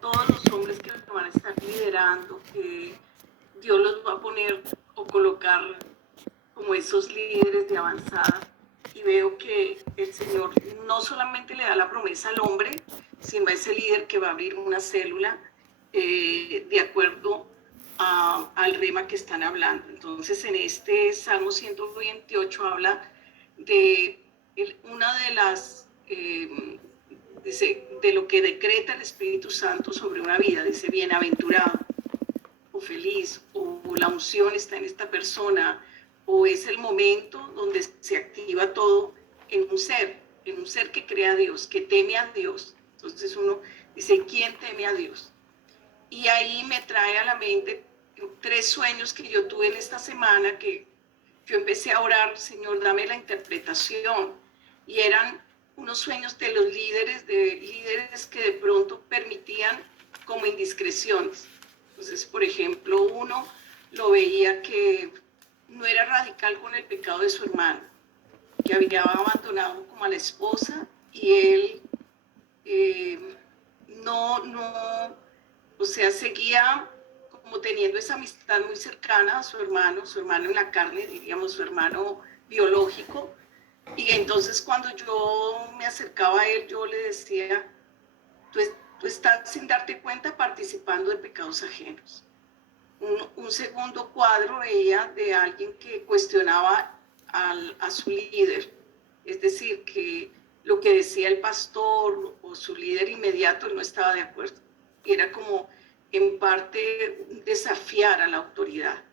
todos los hombres que van a estar liderando, que Dios los va a poner o colocar como esos líderes de avanzada. Y veo que el Señor no solamente le da la promesa al hombre, sino a ese líder que va a abrir una célula de acuerdo al rema que están hablando. Entonces, en este Salmo 128 habla de una de las, dice, de lo que decreta el Espíritu Santo sobre una vida. Dice, bienaventurado o feliz, o la unción está en esta persona, o es el momento donde se activa todo en un ser que crea a Dios, que teme a Dios. Entonces uno dice, ¿quién teme a Dios? Y ahí me trae a la mente 3 sueños que yo tuve en esta semana, que yo empecé a orar, Señor, dame la interpretación. Y eran unos sueños de los líderes que de pronto permitían como indiscreciones. Entonces, por ejemplo, uno lo veía que no era radical con el pecado de su hermano, que había abandonado como a la esposa, y él o sea, seguía como teniendo esa amistad muy cercana a su hermano en la carne, diríamos, su hermano biológico. Y entonces cuando yo me acercaba a él, yo le decía, tú estás sin darte cuenta participando de pecados ajenos. Un segundo cuadro veía de alguien que cuestionaba a su líder, es decir, que lo que decía el pastor o su líder inmediato no estaba de acuerdo. Era como en parte desafiar a la autoridad.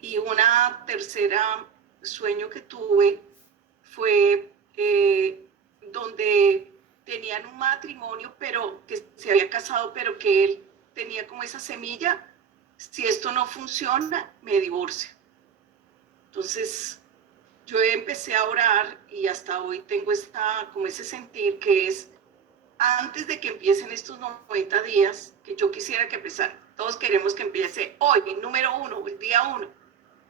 Y una tercera sueño que tuve fue donde tenían un matrimonio, pero que se había casado, pero que él tenía como esa semilla, si esto no funciona, me divorcio. Entonces yo empecé a orar y hasta hoy tengo como ese sentir que es antes de que empiecen estos 90 días, que yo quisiera que empezara. Todos queremos que empiece hoy, el número 1, el día 1,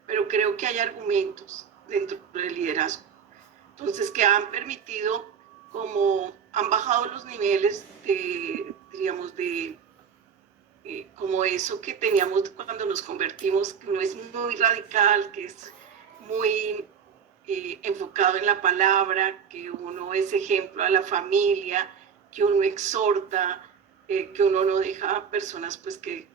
pero creo que hay argumentos dentro del liderazgo. Entonces, que han permitido, como han bajado los niveles diríamos, como eso que teníamos cuando nos convertimos, que uno es muy radical, que es muy enfocado en la palabra, que uno es ejemplo a la familia, que uno exhorta, que uno no deja a personas pues que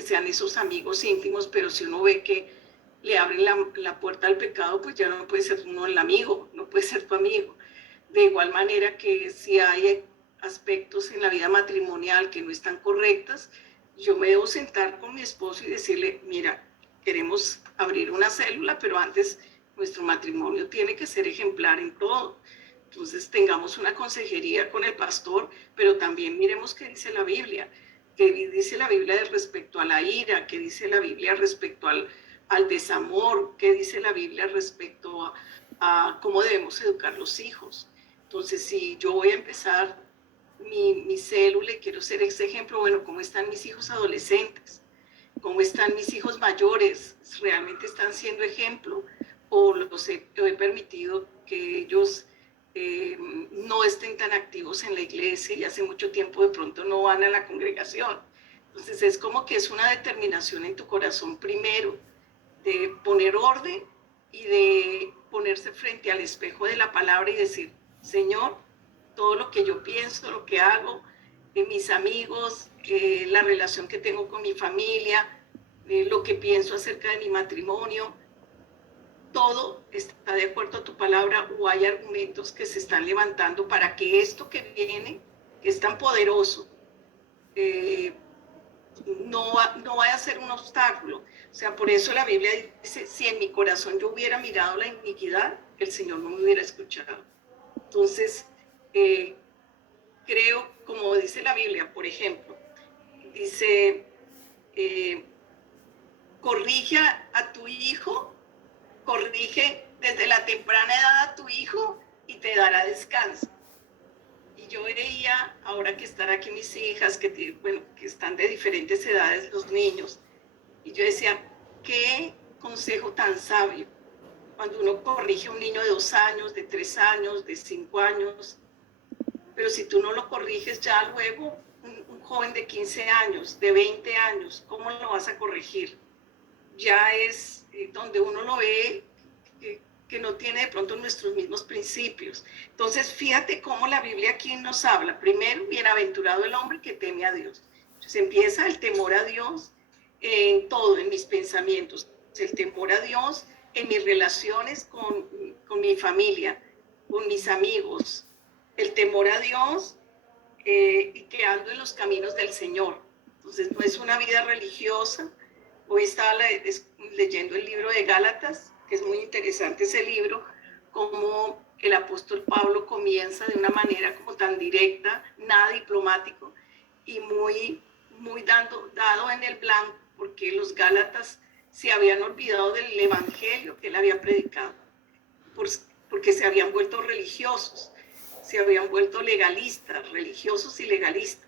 sean esos amigos íntimos, pero si uno ve que le abren la puerta al pecado, pues ya no puede ser uno el amigo, no puede ser tu amigo. De igual manera que si hay aspectos en la vida matrimonial que no están correctas, yo me debo sentar con mi esposo y decirle, mira, queremos abrir una célula, pero antes nuestro matrimonio tiene que ser ejemplar en todo. Entonces tengamos una consejería con el pastor, pero también miremos qué dice la Biblia, qué dice la Biblia respecto a la ira, qué dice la Biblia respecto al desamor, qué dice la Biblia respecto a cómo debemos educar los hijos. Entonces, si yo voy a empezar mi célula y quiero ser ese ejemplo, bueno, ¿cómo están mis hijos adolescentes? ¿Cómo están mis hijos mayores? ¿Realmente están siendo ejemplo? ¿O he permitido que ellos no estén tan activos en la iglesia y hace mucho tiempo de pronto no van a la congregación? Entonces es como que es una determinación en tu corazón primero de poner orden y de ponerse frente al espejo de la palabra y decir, Señor, todo lo que yo pienso, lo que hago, mis amigos, la relación que tengo con mi familia, lo que pienso acerca de mi matrimonio, todo está de acuerdo a tu palabra, o hay argumentos que se están levantando para que esto que viene, que es tan poderoso, no vaya a ser un obstáculo. O sea, por eso la Biblia dice, si en mi corazón yo hubiera mirado la iniquidad, el Señor no me hubiera escuchado. Entonces, creo, como dice la Biblia, por ejemplo, dice, corrige a tu hijo, corrige desde la temprana edad a tu hijo y te dará descanso. Y yo veía, ahora que están aquí mis hijas, que están de diferentes edades los niños, y yo decía, qué consejo tan sabio, cuando uno corrige a un niño de 2 años, de 3 años, de 5 años, pero si tú no lo corriges ya luego, un joven de 15 años, de 20 años, ¿cómo lo vas a corregir? Ya es donde uno lo ve que no tiene de pronto nuestros mismos principios. Entonces, fíjate cómo la Biblia aquí nos habla. Primero, bienaventurado el hombre que teme a Dios. Entonces empieza el temor a Dios en todo, en mis pensamientos, el temor a Dios en mis relaciones con mi familia, con mis amigos, el temor a Dios y que ando en los caminos del Señor. Entonces, no es una vida religiosa. Hoy estaba leyendo el libro de Gálatas, que es muy interesante ese libro, como el apóstol Pablo comienza de una manera como tan directa, nada diplomático, y muy dado en el blanco, porque los Gálatas se habían olvidado del evangelio que él había predicado, porque se habían vuelto religiosos, se habían vuelto legalistas, religiosos y legalistas.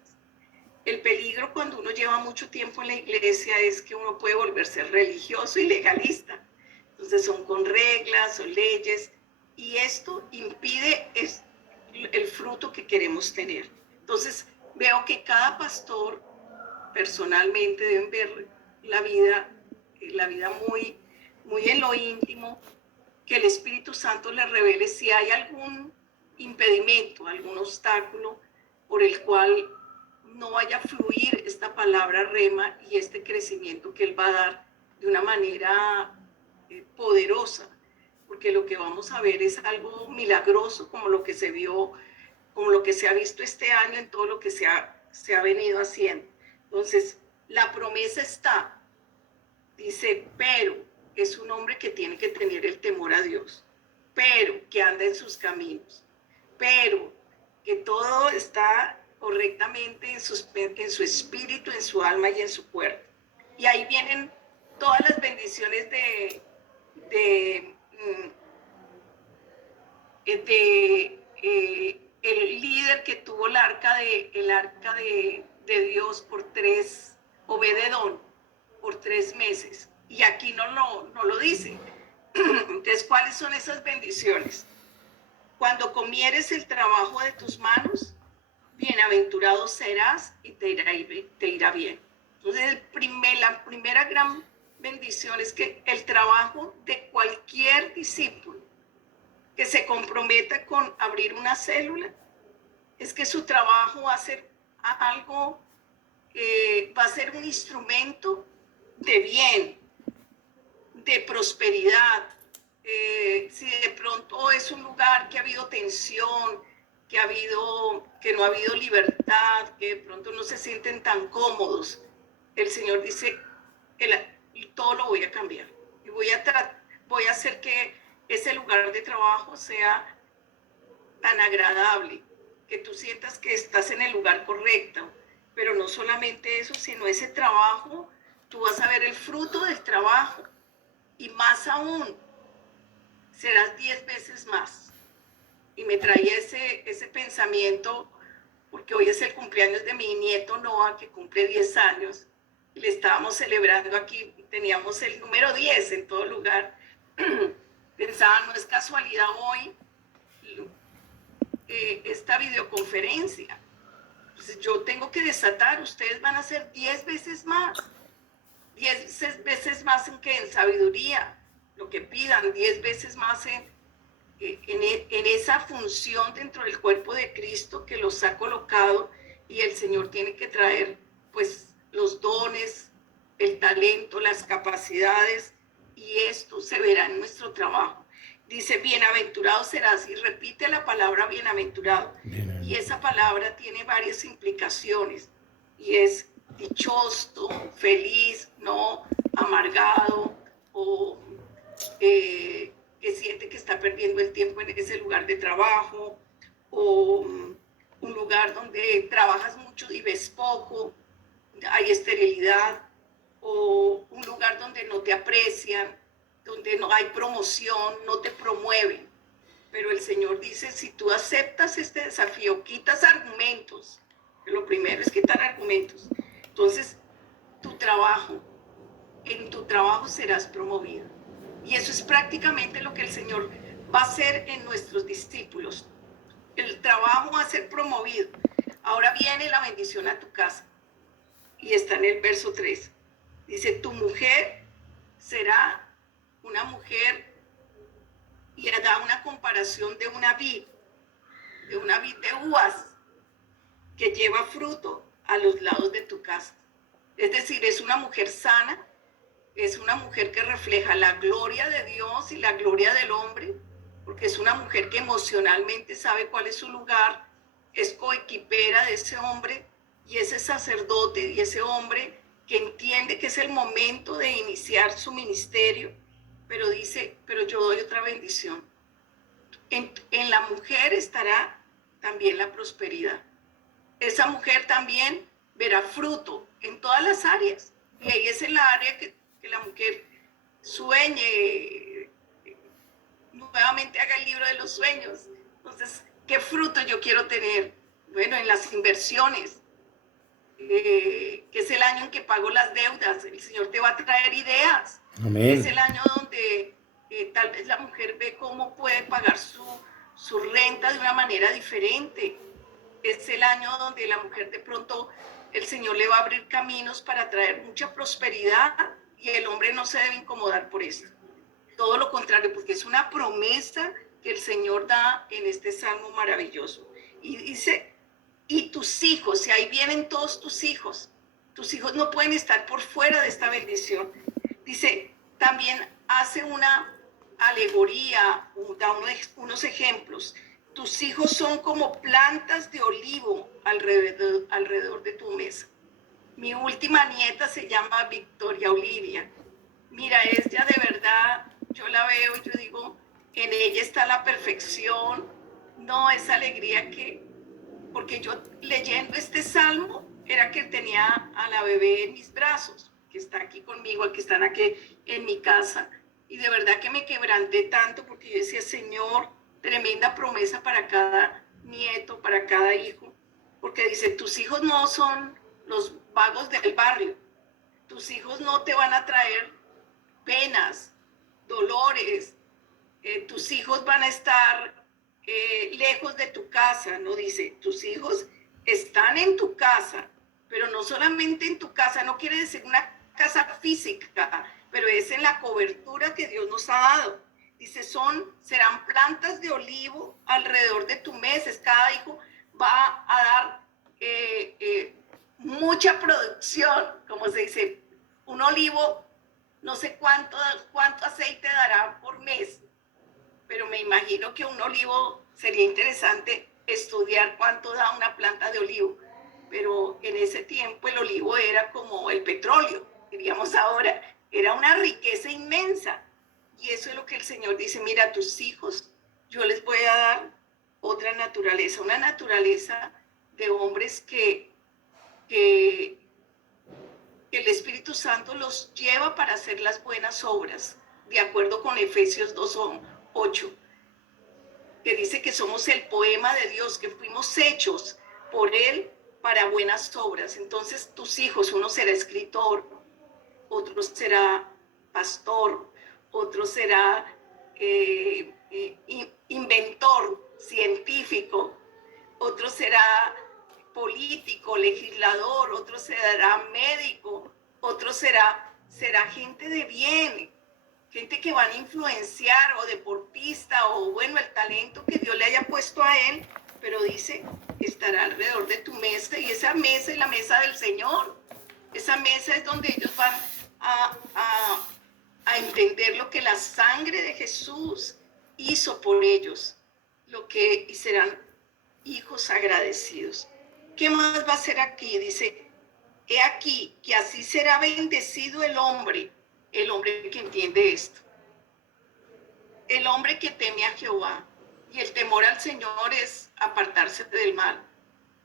El peligro cuando uno lleva mucho tiempo en la iglesia es que uno puede volverse religioso y legalista. Entonces son con reglas, son leyes, y esto impide el fruto que queremos tener. Entonces veo que cada pastor personalmente deben ver la vida muy en lo íntimo, que el Espíritu Santo les revele si hay algún impedimento, algún obstáculo por el cual no vaya a fluir esta palabra rema y este crecimiento que Él va a dar de una manera poderosa, porque lo que vamos a ver es algo milagroso, como lo que se vio, como lo que se ha visto este año en todo lo que se ha venido haciendo. Entonces, la promesa está, dice, pero es un hombre que tiene que tener el temor a Dios, pero que anda en sus caminos, pero que todo está correctamente en su espíritu, en su alma y en su cuerpo. Y ahí vienen todas las bendiciones de el líder que tuvo el arca de Dios por Obededón, por 3 meses. Y aquí no lo dice. Entonces, ¿cuáles son esas bendiciones? Cuando comieres el trabajo de tus manos, bienaventurado serás y te irá bien. Entonces, la primera gran bendición es que el trabajo de cualquier discípulo que se comprometa con abrir una célula, es que su trabajo va a ser algo, va a ser un instrumento de bien, de prosperidad. Si de pronto es un lugar que ha habido tensión, que no ha habido libertad, que de pronto no se sienten tan cómodos, el Señor dice, todo lo voy a cambiar y voy a hacer que ese lugar de trabajo sea tan agradable, que tú sientas que estás en el lugar correcto. Pero no solamente eso, sino ese trabajo, tú vas a ver el fruto del trabajo y más aún, serás 10 veces más. Y me traía ese pensamiento, porque hoy es el cumpleaños de mi nieto Noah, que cumple 10 años. Y le estábamos celebrando aquí, teníamos el número 10 en todo lugar. Pensaba, no es casualidad hoy esta videoconferencia. Entonces yo tengo que desatar, ustedes van a ser 10 veces más. 10 veces más en sabiduría, lo que pidan, 10 veces más en esa función dentro del cuerpo de Cristo que los ha colocado, y el Señor tiene que traer pues los dones, el talento, las capacidades, y esto se verá en nuestro trabajo. Dice, bienaventurado serás, y repite la palabra bienaventurado. Y esa palabra tiene varias implicaciones, y es dichoso, feliz, no amargado, o que siente que está perdiendo el tiempo en ese lugar de trabajo, o un lugar donde trabajas mucho y ves poco, hay esterilidad, o un lugar donde no te aprecian, donde no hay promoción, no te promueven. Pero el Señor dice, si tú aceptas este desafío, quitas argumentos, lo primero es quitar argumentos, entonces en tu trabajo serás promovido. Y eso es prácticamente lo que el Señor va a hacer en nuestros discípulos. el trabajo va a ser promovido. Ahora viene la bendición a tu casa. Y está en el verso 3. Dice, tu mujer será una mujer, y da una comparación de una vid de uvas que lleva fruto a los lados de tu casa. Es decir, es una mujer sana, es una mujer que refleja la gloria de Dios y la gloria del hombre, porque es una mujer que emocionalmente sabe cuál es su lugar, es coequipera de ese hombre, y ese sacerdote y ese hombre que entiende que es el momento de iniciar su ministerio, pero dice, pero yo doy otra bendición. En la mujer estará también la prosperidad. Esa mujer también verá fruto en todas las áreas. Y ahí es en la área que la mujer sueñe, nuevamente haga el libro de los sueños. Entonces, ¿qué fruto yo quiero tener? Bueno, en las inversiones, que es el año en que pago las deudas. El Señor te va a traer ideas. Amén. Es el año donde tal vez la mujer ve cómo puede pagar su renta de una manera diferente. Es el año donde la mujer de pronto el Señor le va a abrir caminos para traer mucha prosperidad, y el hombre no se debe incomodar por esto. Todo lo contrario, porque es una promesa que el Señor da en este salmo maravilloso. Y dice, y tus hijos, y ahí vienen todos tus hijos no pueden estar por fuera de esta bendición. Dice, también hace una alegoría, da unos ejemplos. Tus hijos son como plantas de olivo alrededor de tu mesa. Mi última nieta se llama Victoria Olivia. Mira, ella de verdad, yo la veo y yo digo, en ella está la perfección. No, esa alegría porque yo leyendo este salmo, era que tenía a la bebé en mis brazos, que está aquí conmigo, que están aquí en mi casa, y de verdad que me quebranté tanto, porque yo decía, Señor, tremenda promesa para cada nieto, para cada hijo, porque dice, tus hijos no son los vagos del barrio, tus hijos no te van a traer penas, dolores, tus hijos van a estar lejos de tu casa, no dice, tus hijos están en tu casa, pero no solamente en tu casa, no quiere decir una casa física, pero es en la cobertura que Dios nos ha dado. Dice, serán plantas de olivo alrededor de tu mesa, cada hijo va a dar mucha producción, como se dice, un olivo, no sé cuánto aceite dará por mes, pero me imagino que un olivo sería interesante estudiar cuánto da una planta de olivo, pero en ese tiempo el olivo era como el petróleo, diríamos ahora, era una riqueza inmensa, y eso es lo que el Señor dice, mira, a tus hijos yo les voy a dar otra naturaleza, una naturaleza de hombres que el Espíritu Santo los lleva para hacer las buenas obras, de acuerdo con Efesios 2:8, que dice que somos el poema de Dios, que fuimos hechos por Él para buenas obras. Entonces tus hijos, uno será escritor, otro será pastor, otro será inventor, científico, otro será político, legislador, otro será médico, otro será gente de bien, gente que van a influenciar, o deportista, o bueno, el talento que Dios le haya puesto a él, pero dice, estará alrededor de tu mesa, y esa mesa es la mesa del Señor. Esa mesa es donde ellos van a entender lo que la sangre de Jesús hizo por ellos, y serán hijos agradecidos. ¿Qué más va a ser aquí? Dice, he aquí que así será bendecido el hombre que entiende esto, el hombre que teme a Jehová. Y el temor al Señor es apartarse del mal.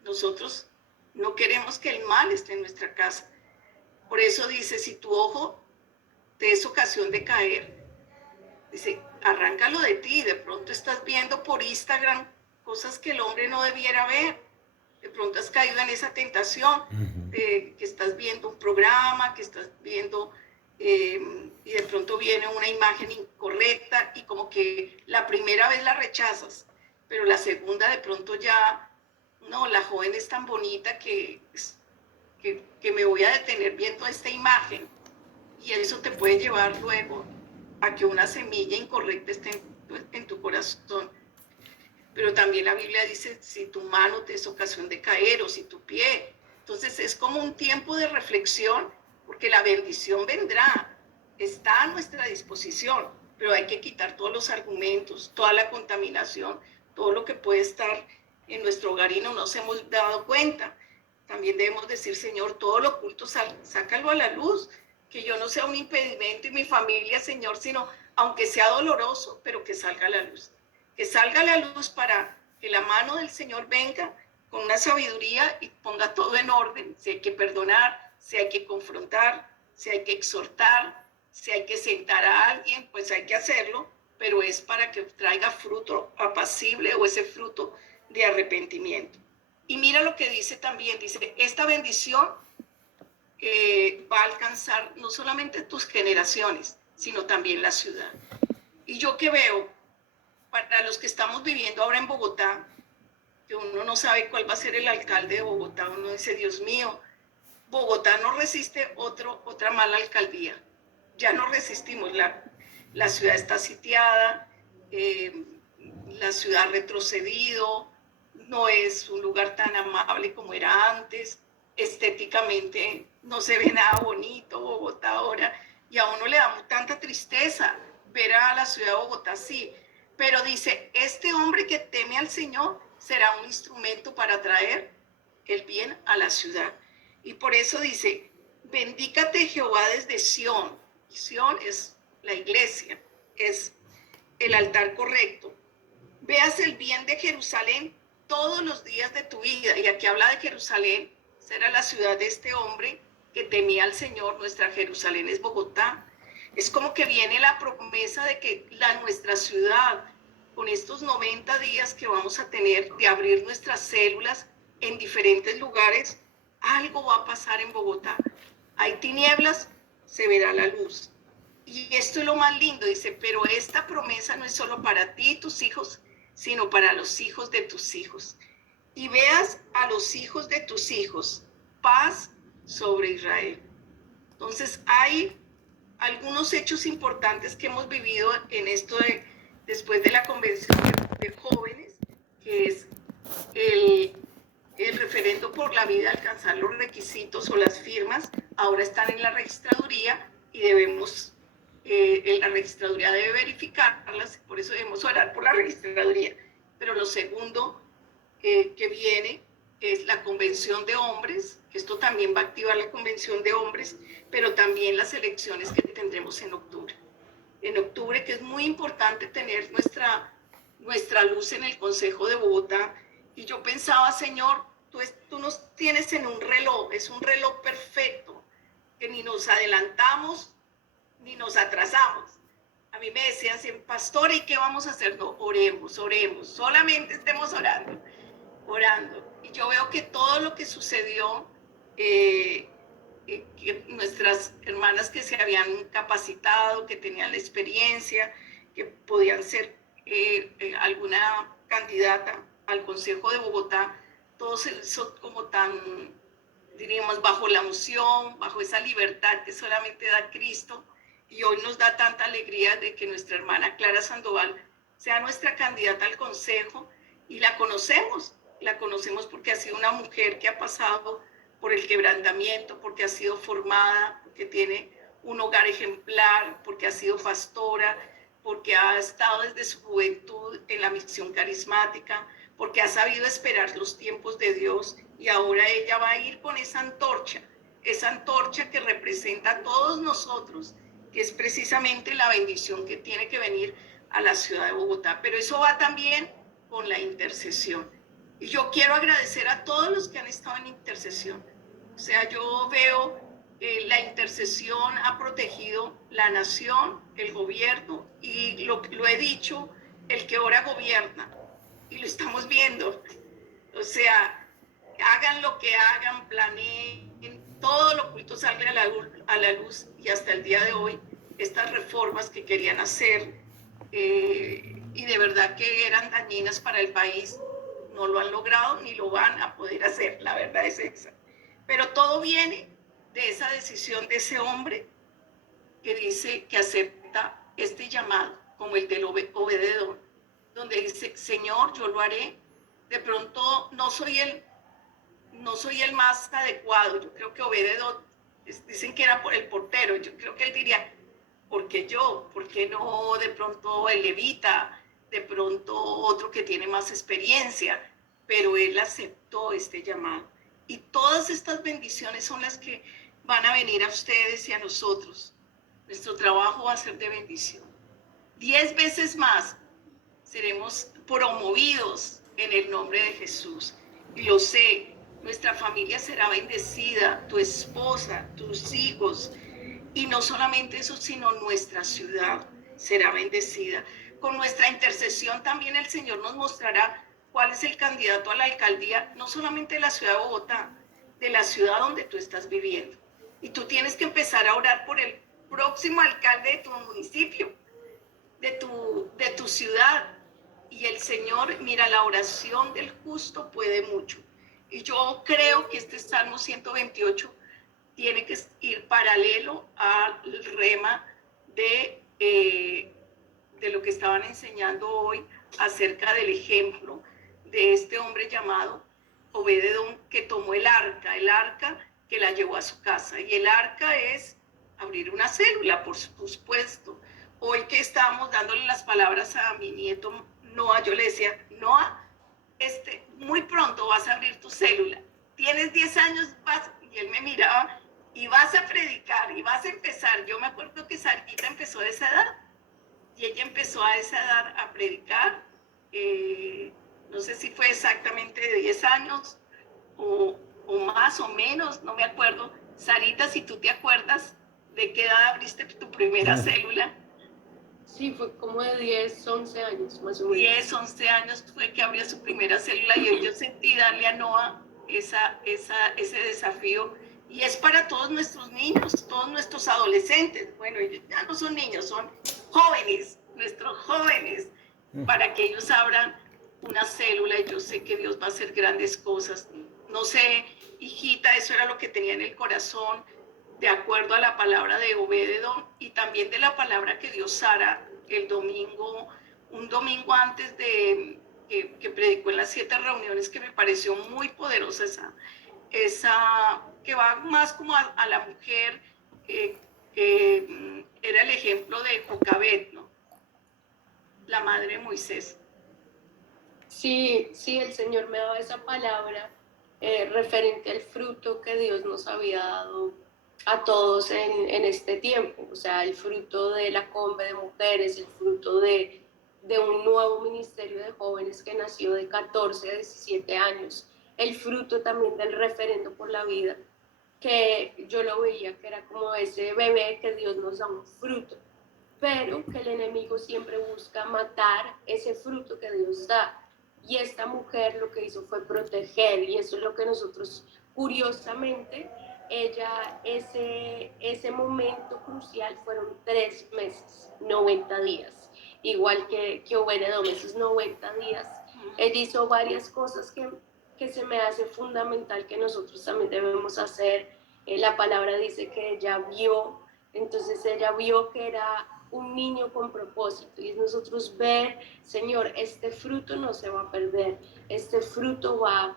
Nosotros no queremos que el mal esté en nuestra casa. Por eso dice, si tu ojo te es ocasión de caer, dice, arráncalo de ti. De pronto estás viendo por Instagram cosas que el hombre no debiera ver. De pronto has caído en esa tentación de que estás viendo un programa, que estás viendo y de pronto viene una imagen incorrecta, y como que la primera vez la rechazas, pero la segunda de pronto ya, no, la joven es tan bonita que me voy a detener viendo esta imagen, y eso te puede llevar luego a que una semilla incorrecta esté en tu corazón. Pero también la Biblia dice, si tu mano te es ocasión de caer, o si tu pie. Entonces es como un tiempo de reflexión, porque la bendición vendrá, está a nuestra disposición, pero hay que quitar todos los argumentos, toda la contaminación, todo lo que puede estar en nuestro hogar y no nos hemos dado cuenta. También debemos decir, Señor, todo lo oculto, sácalo a la luz, que yo no sea un impedimento y mi familia, Señor, sino aunque sea doloroso, pero que salga a la luz. Que salga a la luz para que la mano del Señor venga con una sabiduría y ponga todo en orden. Si hay que perdonar, si hay que confrontar, si hay que exhortar, si hay que sentar a alguien, pues hay que hacerlo, pero es para que traiga fruto apacible o ese fruto de arrepentimiento. Y mira lo que dice también, dice, esta bendición va a alcanzar no solamente tus generaciones, sino también la ciudad. Y yo que veo, para los que estamos viviendo ahora en Bogotá, que uno no sabe cuál va a ser el alcalde de Bogotá, uno dice, Dios mío, Bogotá no resiste otra mala alcaldía. Ya no resistimos, la ciudad está sitiada, la ciudad ha retrocedido, no es un lugar tan amable como era antes, estéticamente no se ve nada bonito Bogotá ahora, y a uno le da tanta tristeza ver a la ciudad de Bogotá así, pero dice, este hombre que teme al Señor será un instrumento para traer el bien a la ciudad. Y por eso dice, bendícate Jehová desde Sión. Sión es la iglesia, es el altar correcto. Veas el bien de Jerusalén todos los días de tu vida. Y aquí habla de Jerusalén, será la ciudad de este hombre que temía al Señor. Nuestra Jerusalén es Bogotá. Es como que viene la promesa de que nuestra ciudad, con estos 90 días que vamos a tener de abrir nuestras células en diferentes lugares, algo va a pasar en Bogotá. Hay tinieblas, se verá la luz. Y esto es lo más lindo, dice, pero esta promesa no es solo para ti y tus hijos, sino para los hijos de tus hijos. Y veas a los hijos de tus hijos, paz sobre Israel. Entonces hay algunos hechos importantes que hemos vivido en esto después de la convención de jóvenes, que es el referendo por la vida, alcanzar los requisitos o las firmas, ahora están en la registraduría y debemos, la registraduría debe verificarlas, por eso debemos orar por la registraduría. Pero lo segundo que viene es la convención de hombres, que esto también va a activar la convención de hombres, pero también las elecciones que tendremos en octubre. En octubre, que es muy importante tener nuestra luz en el Consejo de Bogotá. Y yo pensaba, Señor, tú nos tienes en un reloj, es un reloj perfecto, que ni nos adelantamos ni nos atrasamos. A mí me decían siempre, pastor, ¿y qué vamos a hacer? No, oremos, solamente estemos orando. Y yo veo que todo lo que sucedió, que nuestras hermanas que se habían capacitado, que tenían la experiencia, que podían ser alguna candidata al Consejo de Bogotá, todo se hizo como tan, diríamos, bajo la unción, bajo esa libertad que solamente da Cristo. Y hoy nos da tanta alegría de que nuestra hermana Clara Sandoval sea nuestra candidata al Consejo, y la conocemos porque ha sido una mujer que ha pasado por el quebrantamiento, porque ha sido formada, porque tiene un hogar ejemplar, porque ha sido pastora, porque ha estado desde su juventud en la misión carismática, porque ha sabido esperar los tiempos de Dios, y ahora ella va a ir con esa antorcha que representa a todos nosotros, que es precisamente la bendición que tiene que venir a la ciudad de Bogotá. Pero eso va también con la intercesión. Y yo quiero agradecer a todos los que han estado en intercesión. O sea, yo veo la intercesión ha protegido la nación, el gobierno, y lo he dicho, el que ora gobierna, y lo estamos viendo. O sea, hagan lo que hagan, planeen, todo lo oculto salga a la luz, y hasta el día de hoy, estas reformas que querían hacer, y de verdad que eran dañinas para el país, no lo han logrado ni lo van a poder hacer, la verdad es esa. Pero todo viene de esa decisión de ese hombre que dice que acepta este llamado, como el del obededor, donde dice, Señor, yo lo haré. De pronto no soy el más adecuado. Yo creo que obededor, dicen que era por el portero. Yo creo que él diría, ¿por qué yo? ¿Por qué no de pronto el levita? De pronto otro que tiene más experiencia. Pero él aceptó este llamado. Y todas estas bendiciones son las que van a venir a ustedes y a nosotros. Nuestro trabajo va a ser de bendición. 10 veces más seremos promovidos en el nombre de Jesús. Y lo sé, nuestra familia será bendecida, tu esposa, tus hijos. Y no solamente eso, sino nuestra ciudad será bendecida. Con nuestra intercesión también el Señor nos mostrará cuál es el candidato a la alcaldía, no solamente de la ciudad de Bogotá, de la ciudad donde tú estás viviendo. Y tú tienes que empezar a orar por el próximo alcalde de tu municipio, de tu ciudad. Y el Señor, mira, la oración del justo puede mucho. Y yo creo que este Salmo 128 tiene que ir paralelo al rema de lo que estaban enseñando hoy acerca del ejemplo de este hombre llamado Obededón, que tomó el arca que la llevó a su casa. Y el arca es abrir una célula, por supuesto. Hoy que estábamos dándole las palabras a mi nieto Noah, yo le decía, Noah, muy pronto vas a abrir tu célula. Tienes 10 años, y él me miraba, y vas a predicar, y vas a empezar. Yo me acuerdo que Sarita empezó a esa edad, y ella empezó a esa edad a predicar. No sé si fue exactamente de 10 años, o más o menos, no me acuerdo. Sarita, si tú te acuerdas, ¿de qué edad abriste tu primera célula? Sí, fue como de 10, 11 años, más o menos. 10, 11 años fue que abrió su primera célula, y yo sentí darle a Noah ese desafío. Y es para todos nuestros niños, todos nuestros adolescentes. Bueno, ellos ya no son niños, son jóvenes, nuestros jóvenes, para que ellos abran una célula. Y yo sé que Dios va a hacer grandes cosas. No sé, hijita, eso era lo que tenía en el corazón, de acuerdo a la palabra de Obededón y también de la palabra que dio Sara el domingo, un domingo antes de que predicó en las 7 reuniones, que me pareció muy poderosa esa que va más como a la mujer, que era el ejemplo de Jocabet, ¿no? La madre de Moisés. Sí, sí, el Señor me daba esa palabra referente al fruto que Dios nos había dado a todos en este tiempo, o sea, el fruto de la Combe de Mujeres, el fruto de un nuevo ministerio de jóvenes que nació de 14 a 17 años, el fruto también del referendo por la vida, que yo lo veía que era como ese bebé que Dios nos da un fruto, pero que el enemigo siempre busca matar ese fruto que Dios da. Y esta mujer lo que hizo fue proteger, y eso es lo que nosotros, curiosamente, ella, ese momento crucial fueron 3 meses, 90 días, igual que Obededón, esos 90 días. Él hizo varias cosas que se me hace fundamental que nosotros también debemos hacer. La palabra dice que ella vio, entonces ella vio que era un niño con propósito, y es nosotros ver, Señor, este fruto no se va a perder, este fruto va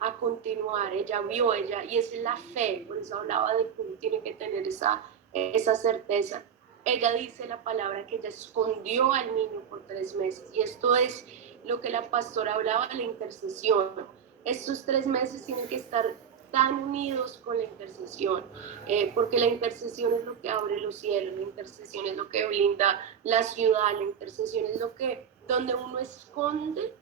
a continuar. Ella vio, y es la fe, por eso hablaba de que uno tiene que tener esa certeza. Ella dice la palabra que ella escondió al niño por 3 meses, y esto es lo que la pastora hablaba, la intercesión. Estos 3 meses tienen que estar tan unidos con la intercesión, porque la intercesión es lo que abre los cielos, la intercesión es lo que blinda la ciudad, la intercesión es lo que, donde uno esconde,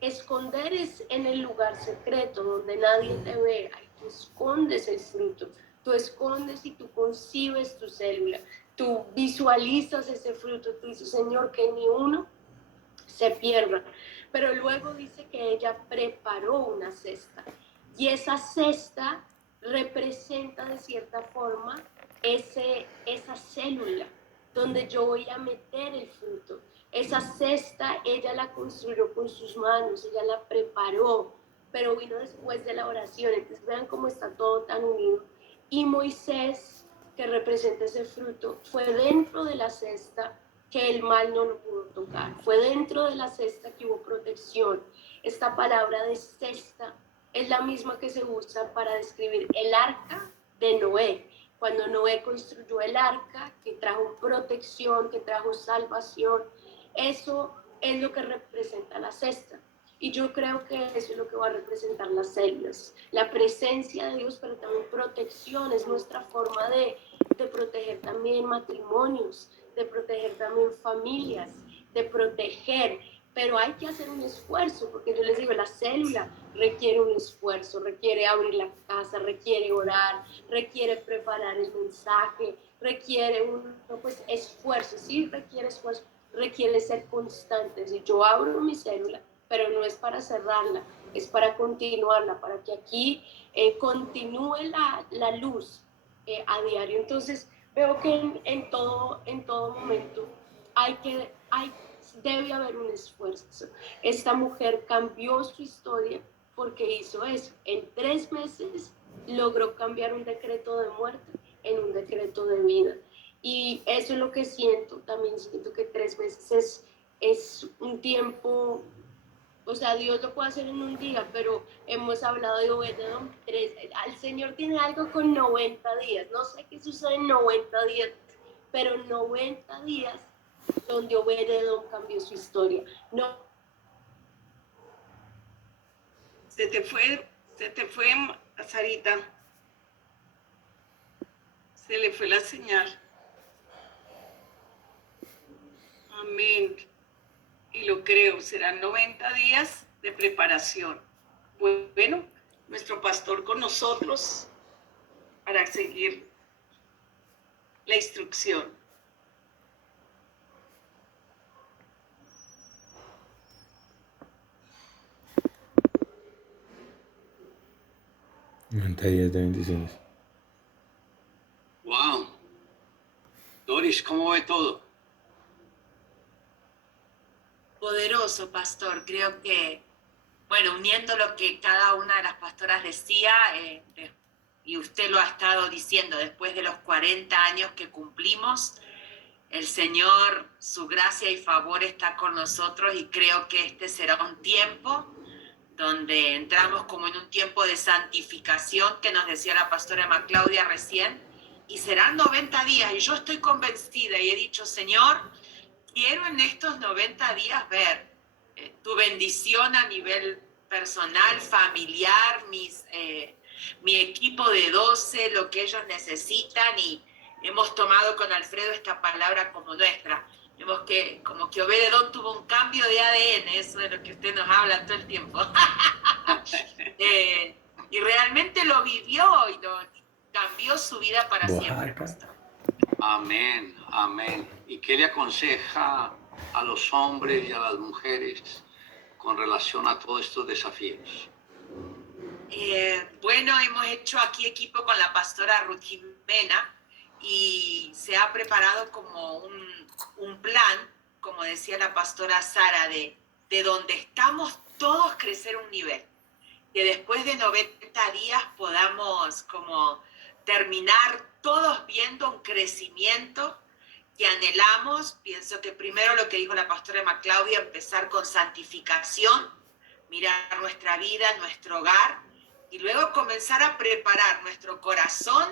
esconder es en el lugar secreto, donde nadie te ve, ahí tú escondes el fruto, tú escondes y tú concibes tu célula, tú visualizas ese fruto, tú dices, Señor, que ni uno se pierda. Pero luego dice que ella preparó una cesta, y esa cesta representa de cierta forma esa célula donde yo voy a meter el fruto. Esa cesta ella la construyó con sus manos, ella la preparó, pero vino después de la oración. Entonces vean cómo está todo tan unido. Y Moisés, que representa ese fruto, fue dentro de la cesta que el mal no lo pudo tocar. Fue dentro de la cesta que hubo protección. Esta palabra de cesta es la misma que se usa para describir el arca de Noé. Cuando Noé construyó el arca, que trajo protección, que trajo salvación, eso es lo que representa la cesta. Y yo creo que eso es lo que va a representar las células. La presencia de Dios, pero también protección, es nuestra forma de proteger también matrimonios, de proteger también familias, de proteger. Pero hay que hacer un esfuerzo, porque yo les digo, la célula requiere un esfuerzo, requiere abrir la casa, requiere orar, requiere preparar el mensaje, requiere un pues, esfuerzo, sí requiere esfuerzo, requiere ser constante. Si yo abro mi célula, pero no es para cerrarla, es para continuarla, para que aquí continúe la luz a diario. Entonces veo que en todo momento debe haber un esfuerzo. Esta mujer cambió su historia porque hizo eso. En 3 meses logró cambiar un decreto de muerte en un decreto de vida. Y eso es lo que siento. También siento que 3 meses es un tiempo, o sea, Dios lo puede hacer en un día, pero hemos hablado de Obededón 3. Al Señor tiene algo con 90 días. No sé qué sucede en 90 días, pero 90 días donde Obededón cambió su historia. No. Se te fue, Sarita. Se le fue la señal. Amén. Y lo creo, serán 90 días de preparación. Bueno, nuestro pastor con nosotros para seguir la instrucción. Días de bendiciones. Wow. Doris, ¿cómo ve todo? Poderoso, pastor. Creo que, bueno, uniendo lo que cada una de las pastoras decía, y usted lo ha estado diciendo, después de los 40 años que cumplimos, el Señor, su gracia y favor está con nosotros, y creo que este será un tiempo donde entramos como en un tiempo de santificación, que nos decía la pastora Emma Claudia recién, y serán 90 días, y yo estoy convencida y he dicho, Señor, quiero en estos 90 días ver tu bendición a nivel personal, familiar, mi equipo de 12, lo que ellos necesitan, y hemos tomado con Alfredo esta palabra como nuestra. Como que Obededón tuvo un cambio de ADN, eso de lo que usted nos habla todo el tiempo. Y realmente lo vivió y cambió su vida para siempre, pastor. Amén, amén. ¿Y qué le aconseja a los hombres y a las mujeres con relación a todos estos desafíos? Bueno, hemos hecho aquí equipo con la pastora Ruth Jimena y se ha preparado como un plan, como decía la pastora Sara, de donde estamos todos crecer un nivel. Que después de 90 días podamos como terminar todos viendo un crecimiento que anhelamos. Pienso que primero lo que dijo la pastora Emma Claudia, empezar con santificación, mirar nuestra vida, nuestro hogar, y luego comenzar a preparar nuestro corazón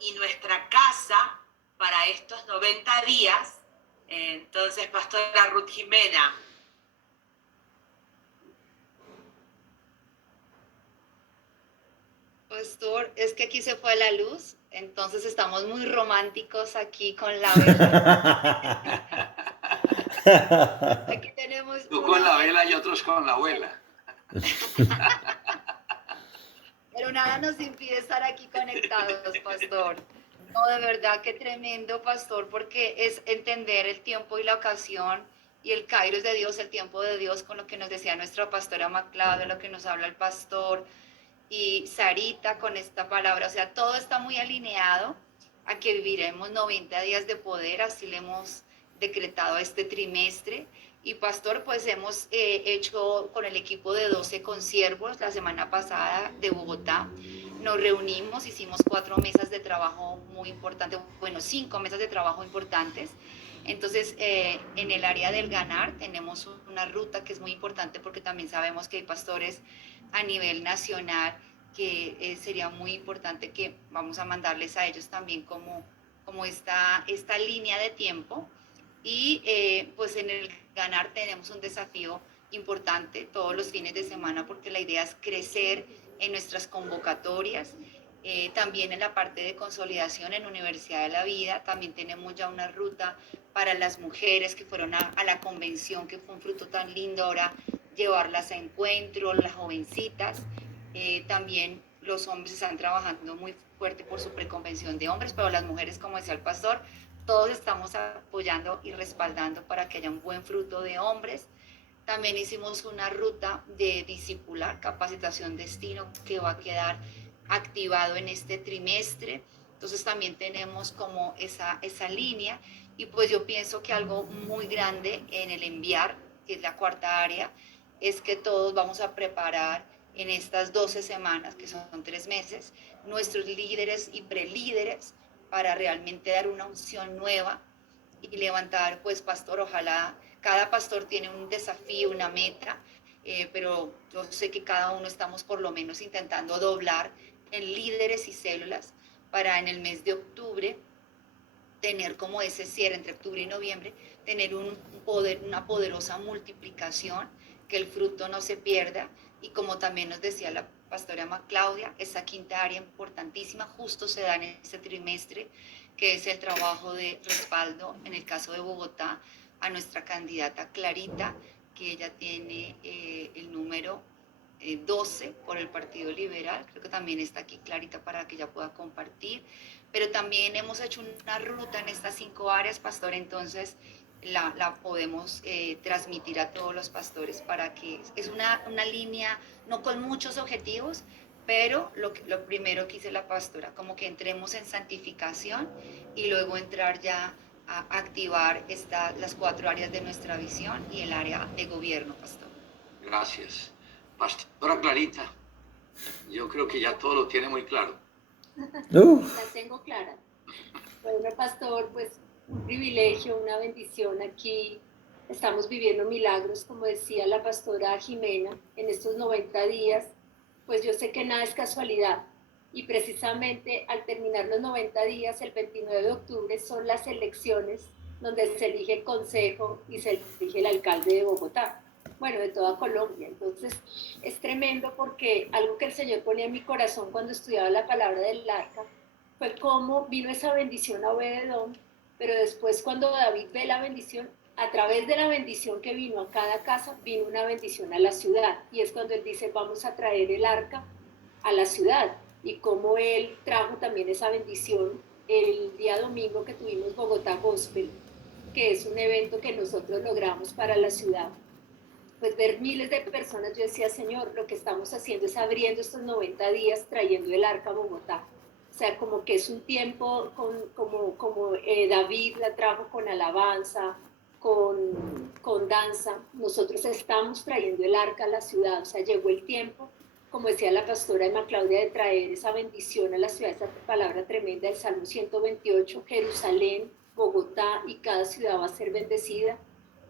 y nuestra casa para estos 90 días. Entonces, pastora Ruth Jimena. Pastor, es que aquí se fue la luz, entonces estamos muy románticos aquí con la vela. Aquí tenemos Tú con la vela y otros con la abuela. Pero nada nos impide estar aquí conectados, pastor. No, de verdad que tremendo, pastor, porque es entender el tiempo y la ocasión y el kairos de Dios, el tiempo de Dios, con lo que nos decía nuestra pastora Maclave, lo que nos habla el pastor y Sarita con esta palabra. O sea, todo está muy alineado a que viviremos 90 días de poder, así le hemos decretado este trimestre. Y pastor, pues hemos hecho con el equipo de 12 consiervos la semana pasada de Bogotá. Nos reunimos, hicimos 4 mesas de trabajo muy importantes, bueno, 5 mesas de trabajo importantes. Entonces, en el área del ganar tenemos una ruta que es muy importante porque también sabemos que hay pastores a nivel nacional que sería muy importante que vamos a mandarles a ellos también como esta línea de tiempo. Y pues en el ganar tenemos un desafío importante todos los fines de semana porque la idea es crecer en nuestras convocatorias. También en la parte de consolidación en Universidad de la Vida, también tenemos ya una ruta para las mujeres que fueron a la convención, que fue un fruto tan lindo, ahora llevarlas a encuentro, las jovencitas. También los hombres están trabajando muy fuerte por su preconvención de hombres, pero las mujeres, como decía el pastor, todos estamos apoyando y respaldando para que haya un buen fruto de hombres. También hicimos una ruta de discipular, capacitación destino, que va a quedar activado en este trimestre. Entonces también tenemos como esa línea. Y pues yo pienso que algo muy grande en el enviar, que es la cuarta área, es que todos vamos a preparar en estas 12 semanas, que son 3 meses, nuestros líderes y prelíderes para realmente dar una unción nueva y levantar, pues pastor, ojalá cada pastor tiene un desafío, una meta, pero yo sé que cada uno estamos por lo menos intentando doblar en líderes y células para en el mes de octubre tener como ese cierre entre octubre y noviembre, tener una poderosa multiplicación, que el fruto no se pierda. Y como también nos decía la pastora Maclaudia, esa quinta área importantísima justo se da en este trimestre, que es el trabajo de respaldo, en el caso de Bogotá, a nuestra candidata Clarita, que ella tiene el número 12 por el Partido Liberal. Creo que también está aquí Clarita para que ella pueda compartir. Pero también hemos hecho una ruta en estas 5 áreas, pastor, entonces la podemos transmitir a todos los pastores para que es una línea no con muchos objetivos, pero lo primero que hice la pastora, como que entremos en santificación y luego entrar ya a activar las 4 áreas de nuestra visión y el área de gobierno, pastor. Gracias. Pastora Clarita, yo creo que ya todo lo tiene muy claro. La tengo clara. Bueno, pastor, pues un privilegio, una bendición aquí. Estamos viviendo milagros, como decía la pastora Jimena, en estos 90 días. Pues yo sé que nada es casualidad. Y precisamente al terminar los 90 días, el 29 de octubre, son las elecciones donde se elige el consejo y se elige el alcalde de Bogotá. Bueno, de toda Colombia. Entonces es tremendo porque algo que el Señor ponía en mi corazón cuando estudiaba la palabra del arca fue cómo vino esa bendición a Obed-Edom, pero después cuando David ve la bendición, a través de la bendición que vino a cada casa, vino una bendición a la ciudad. Y es cuando él dice, vamos a traer el arca a la ciudad. Y cómo él trajo también esa bendición el día domingo que tuvimos Bogotá Gospel, que es un evento que nosotros logramos para la ciudad. Pues ver miles de personas, yo decía, Señor, lo que estamos haciendo es abriendo estos 90 días trayendo el arca a Bogotá. O sea, como que es un tiempo como David la trajo con alabanza, con danza. Nosotros estamos trayendo el arca a la ciudad, o sea, llegó el tiempo, como decía la pastora Emma Claudia, de traer esa bendición a la ciudad, esa palabra tremenda del Salmo 128, Jerusalén, Bogotá y cada ciudad va a ser bendecida.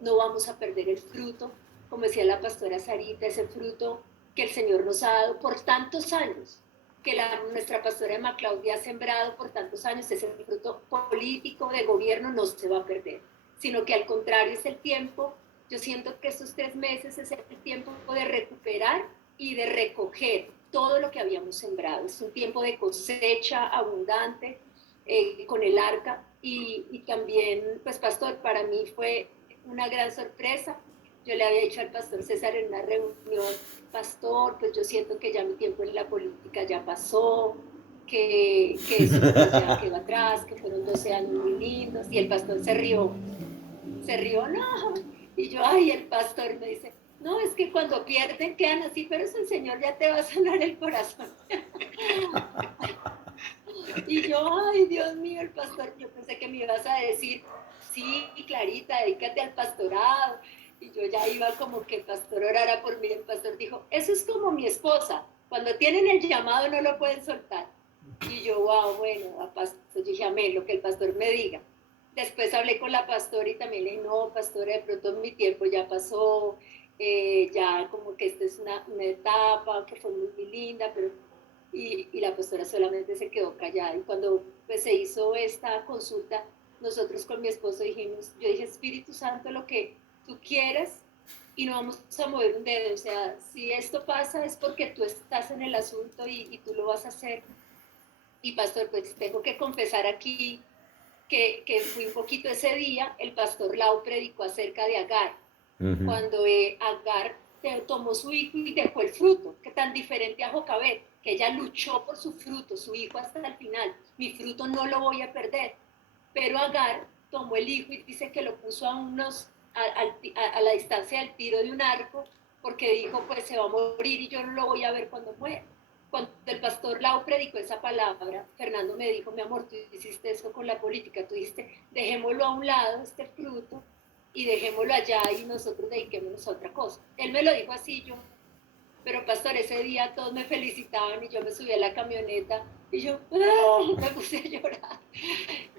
No vamos a perder el fruto, como decía la pastora Sarita, ese fruto que el Señor nos ha dado por tantos años, que nuestra pastora Emma Claudia ha sembrado por tantos años, ese fruto político de gobierno no se va a perder, sino que al contrario es el tiempo, yo siento que estos 3 meses es el tiempo de recuperar y de recoger todo lo que habíamos sembrado. Es un tiempo de cosecha abundante con el arca y también, pues pastor, para mí fue una gran sorpresa. Yo le había dicho al pastor César en una reunión, pastor, pues yo siento que ya mi tiempo en la política ya pasó, que eso pues ya quedó atrás, que fueron 12 años muy lindos, y el pastor se rió, no, y yo, ay, el pastor me dice, no, es que cuando pierden quedan así, pero eso el Señor ya te va a sanar el corazón. Y yo, ay, Dios mío, el pastor, yo pensé que me ibas a decir, sí, Clarita, dedícate al pastorado. Y yo ya iba como que el pastor orara por mí. El pastor dijo, eso es como mi esposa, cuando tienen el llamado no lo pueden soltar. Y yo, wow, bueno, pastor, yo dije, amén, lo que el pastor me diga. Después hablé con la pastora y también le dije, no, pastora, de pronto mi tiempo ya pasó, ya como que esta es una etapa que fue muy linda, pero... Y la pastora solamente se quedó callada. Y cuando pues, se hizo esta consulta, nosotros con mi esposo dijimos, yo dije, Espíritu Santo, lo que tú quieras, y no vamos a mover un dedo. O sea, si esto pasa es porque tú estás en el asunto y tú lo vas a hacer. Y pastor, pues tengo que confesar aquí que fui un poquito ese día, el pastor Lau predicó acerca de Agar, cuando Agar tomó su hijo y dejó el fruto, que tan diferente a Jocabet, que ella luchó por su fruto, su hijo hasta el final, mi fruto no lo voy a perder, pero Agar tomó el hijo y dice que lo puso a la distancia del tiro de un arco, porque dijo, pues se va a morir y yo no lo voy a ver cuando muera. Cuando el pastor Lau predicó esa palabra, Fernando me dijo, mi amor, tú hiciste eso con la política, tú dijiste, dejémoslo a un lado, este fruto, y dejémoslo allá y nosotros dediquémonos a otra cosa. Él me lo dijo así, yo, pero pastor, ese día todos me felicitaban y yo me subí a la camioneta y yo me puse a llorar.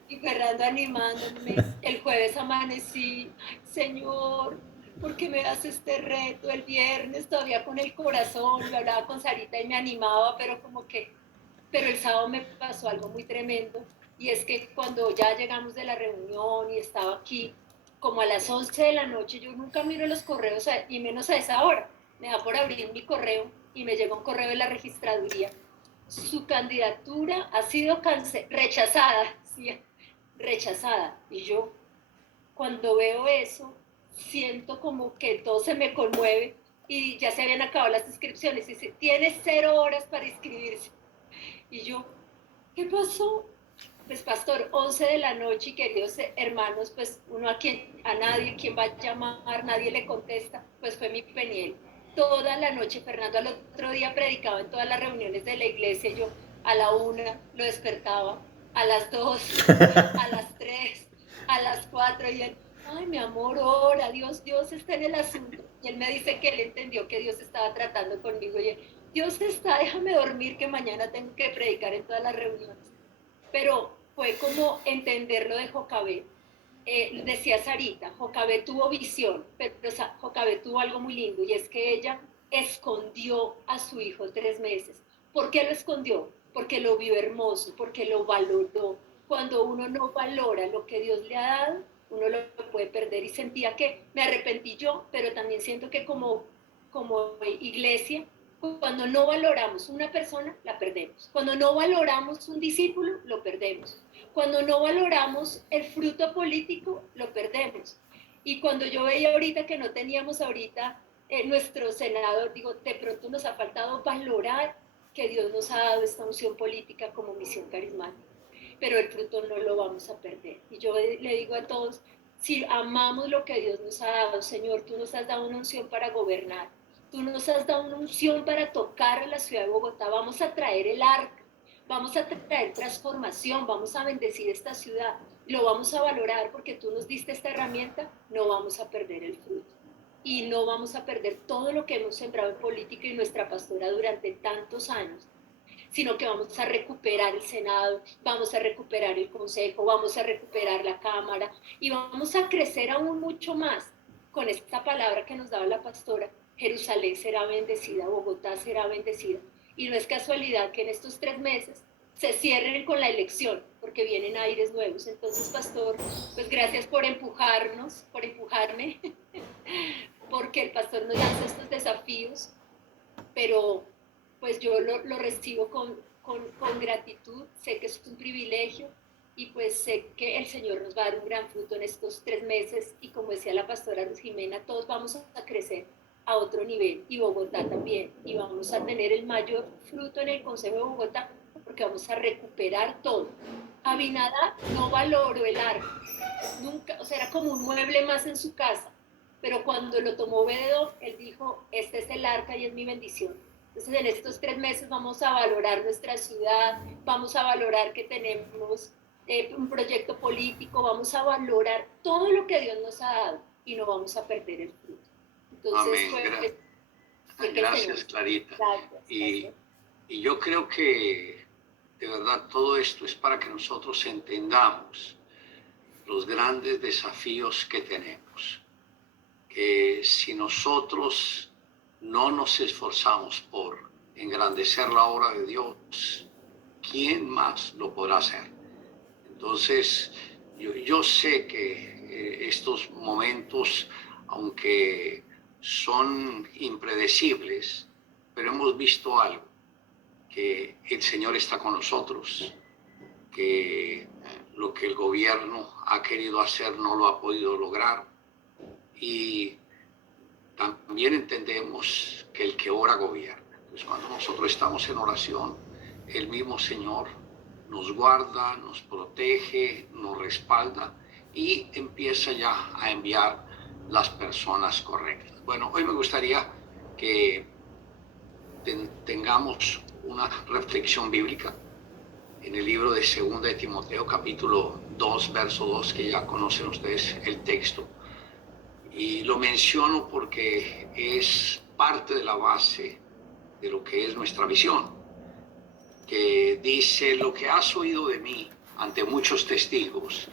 Y Fernando animándome. El jueves amanecí, Señor, ¿por qué me das este reto? El viernes todavía con el corazón, yo hablaba con Sarita y me animaba, pero el sábado me pasó algo muy tremendo, y es que cuando ya llegamos de la reunión y estaba aquí, como a las 11 de la noche, yo nunca miro los correos, y menos a esa hora, me da por abrir mi correo y me llega un correo de la registraduría. Su candidatura ha sido rechazada, ¿sí? Rechazada. Y yo, cuando veo eso, siento como que todo se me conmueve y ya se habían acabado las inscripciones. Y dice, tienes 0 horas para inscribirse. Y yo, ¿qué pasó? Pues pastor, 11 de la noche y queridos hermanos, pues uno a nadie, quien va a llamar, nadie le contesta, pues fue mi Peniel. Toda la noche, Fernando al otro día predicaba en todas las reuniones de la iglesia, yo a la 1 lo despertaba, a las 2, a las 3, a las 4, y él, ay mi amor, ora, Dios está en el asunto. Y él me dice que él entendió que Dios estaba tratando conmigo, y él, Dios está, déjame dormir que mañana tengo que predicar en todas las reuniones. Pero fue como entenderlo de Jocabet. Decía Sarita, Jocabet tuvo visión, pero Jocabet tuvo algo muy lindo, y es que ella escondió a su hijo 3 meses. ¿Por qué lo escondió? Porque lo vio hermoso, porque lo valoró. Cuando uno no valora lo que Dios le ha dado, uno lo puede perder, y sentía que me arrepentí yo, pero también siento que como iglesia, cuando no valoramos una persona, la perdemos. Cuando no valoramos un discípulo, lo perdemos. Cuando no valoramos el fruto político, lo perdemos. Y cuando yo veía ahorita que no teníamos ahorita nuestro senador, digo, de pronto nos ha faltado valorar que Dios nos ha dado esta unción política como misión carismática. Pero el fruto no lo vamos a perder. Y yo le digo a todos, si amamos lo que Dios nos ha dado, Señor, tú nos has dado una unción para gobernar. Tú nos has dado una unción para tocar a la ciudad de Bogotá. Vamos a traer el arca, vamos a traer transformación, vamos a bendecir esta ciudad. Lo vamos a valorar porque tú nos diste esta herramienta. No vamos a perder el fruto. Y no vamos a perder todo lo que hemos sembrado en política y nuestra pastora durante tantos años, sino que vamos a recuperar el Senado, vamos a recuperar el Consejo, vamos a recuperar la Cámara y vamos a crecer aún mucho más con esta palabra que nos daba la pastora. Jerusalén será bendecida, Bogotá será bendecida. Y no es casualidad que en estos 3 meses se cierren con la elección, porque vienen aires nuevos. Entonces, pastor, pues gracias por empujarnos, por empujarme, porque el pastor nos lanza estos desafíos, pero pues yo lo recibo con gratitud. Sé que es un privilegio y pues sé que el Señor nos va a dar un gran fruto en estos 3 meses, y como decía la pastora Jimena, todos vamos a crecer a otro nivel, y Bogotá también, y vamos a tener el mayor fruto en el Consejo de Bogotá, porque vamos a recuperar todo. Abinadab no valoró el arca, nunca, o sea, era como un mueble más en su casa, pero cuando lo tomó Obed-edom, él dijo, este es el arca y es mi bendición. Entonces en estos 3 meses vamos a valorar nuestra ciudad, vamos a valorar que tenemos un proyecto político, vamos a valorar todo lo que Dios nos ha dado y no vamos a perder el fruto. Entonces, Amén. pues, Gracias, Clarita. Gracias, y yo creo que de verdad todo esto es para que nosotros entendamos los grandes desafíos que tenemos. Que si nosotros no nos esforzamos por engrandecer la obra de Dios, ¿quién más lo podrá hacer? Entonces, yo sé que estos momentos, aunque son impredecibles, pero hemos visto algo, que el Señor está con nosotros, que lo que el gobierno ha querido hacer no lo ha podido lograr, y también entendemos que el que ora gobierna. Entonces, cuando nosotros estamos en oración, el mismo Señor nos guarda, nos protege, nos respalda y empieza ya a enviar las personas correctas. Bueno, hoy me gustaría que tengamos una reflexión bíblica en el libro de 2 de Timoteo, capítulo 2, verso 2, que ya conocen ustedes el texto. Y lo menciono porque es parte de la base de lo que es nuestra visión, que dice: lo que has oído de mí ante muchos testigos,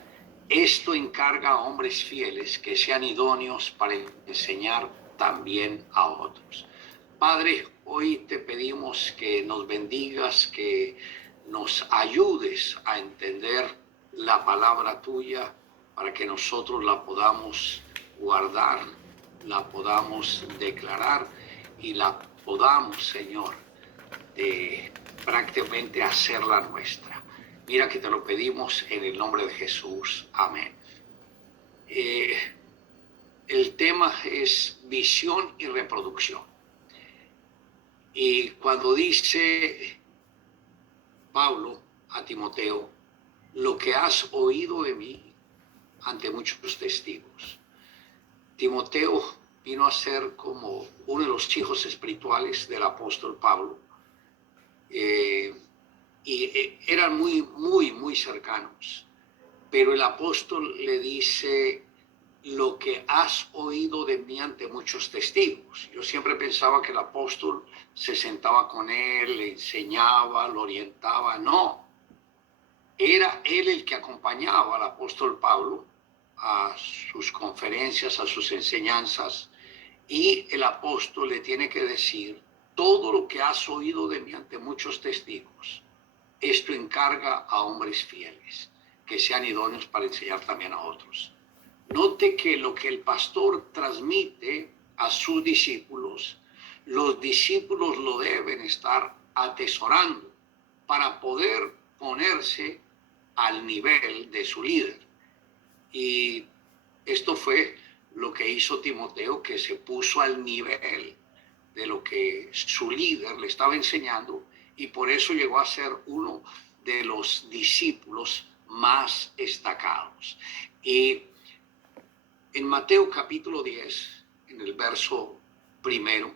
esto encarga a hombres fieles que sean idóneos para enseñar también a otros. Padre, hoy te pedimos que nos bendigas, que nos ayudes a entender la palabra tuya para que nosotros la podamos guardar, la podamos declarar y la podamos, Señor, prácticamente hacerla nuestra. Mira que te lo pedimos en el nombre de Jesús. Amén. El tema es visión y reproducción. Y cuando dice Pablo a Timoteo, lo que has oído de mí ante muchos testigos. Timoteo vino a ser como uno de los hijos espirituales del apóstol Pablo. Eran muy cercanos. Pero el apóstol le dice: lo que has oído de mí ante muchos testigos. Yo siempre pensaba que el apóstol se sentaba con él, le enseñaba, lo orientaba. No, era él el que acompañaba al apóstol Pablo a sus conferencias, a sus enseñanzas, y el apóstol le tiene que decir: todo lo que has oído de mí ante muchos testigos, esto encarga a hombres fieles que sean idóneos para enseñar también a otros. Note que lo que el pastor transmite a sus discípulos, los discípulos lo deben estar atesorando para poder ponerse al nivel de su líder. Y esto fue lo que hizo Timoteo, que se puso al nivel de lo que su líder le estaba enseñando, y por eso llegó a ser uno de los discípulos más destacados. Y en Mateo capítulo 10, en el verso 1,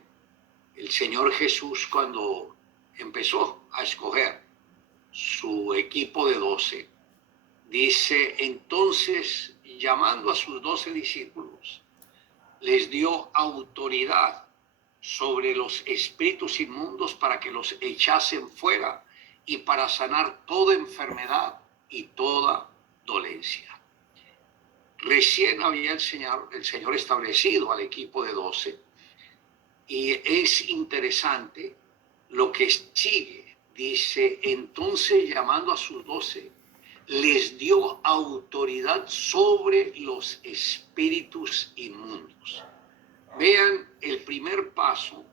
el Señor Jesús, cuando empezó a escoger su equipo de 12, dice: entonces, llamando a sus 12 discípulos, les dio autoridad sobre los espíritus inmundos para que los echasen fuera y para sanar toda enfermedad y toda dolencia. Recién había el Señor establecido al equipo de 12, y es interesante lo que sigue. Dice: entonces, llamando a sus 12, les dio autoridad sobre los espíritus inmundos. Vean el primer paso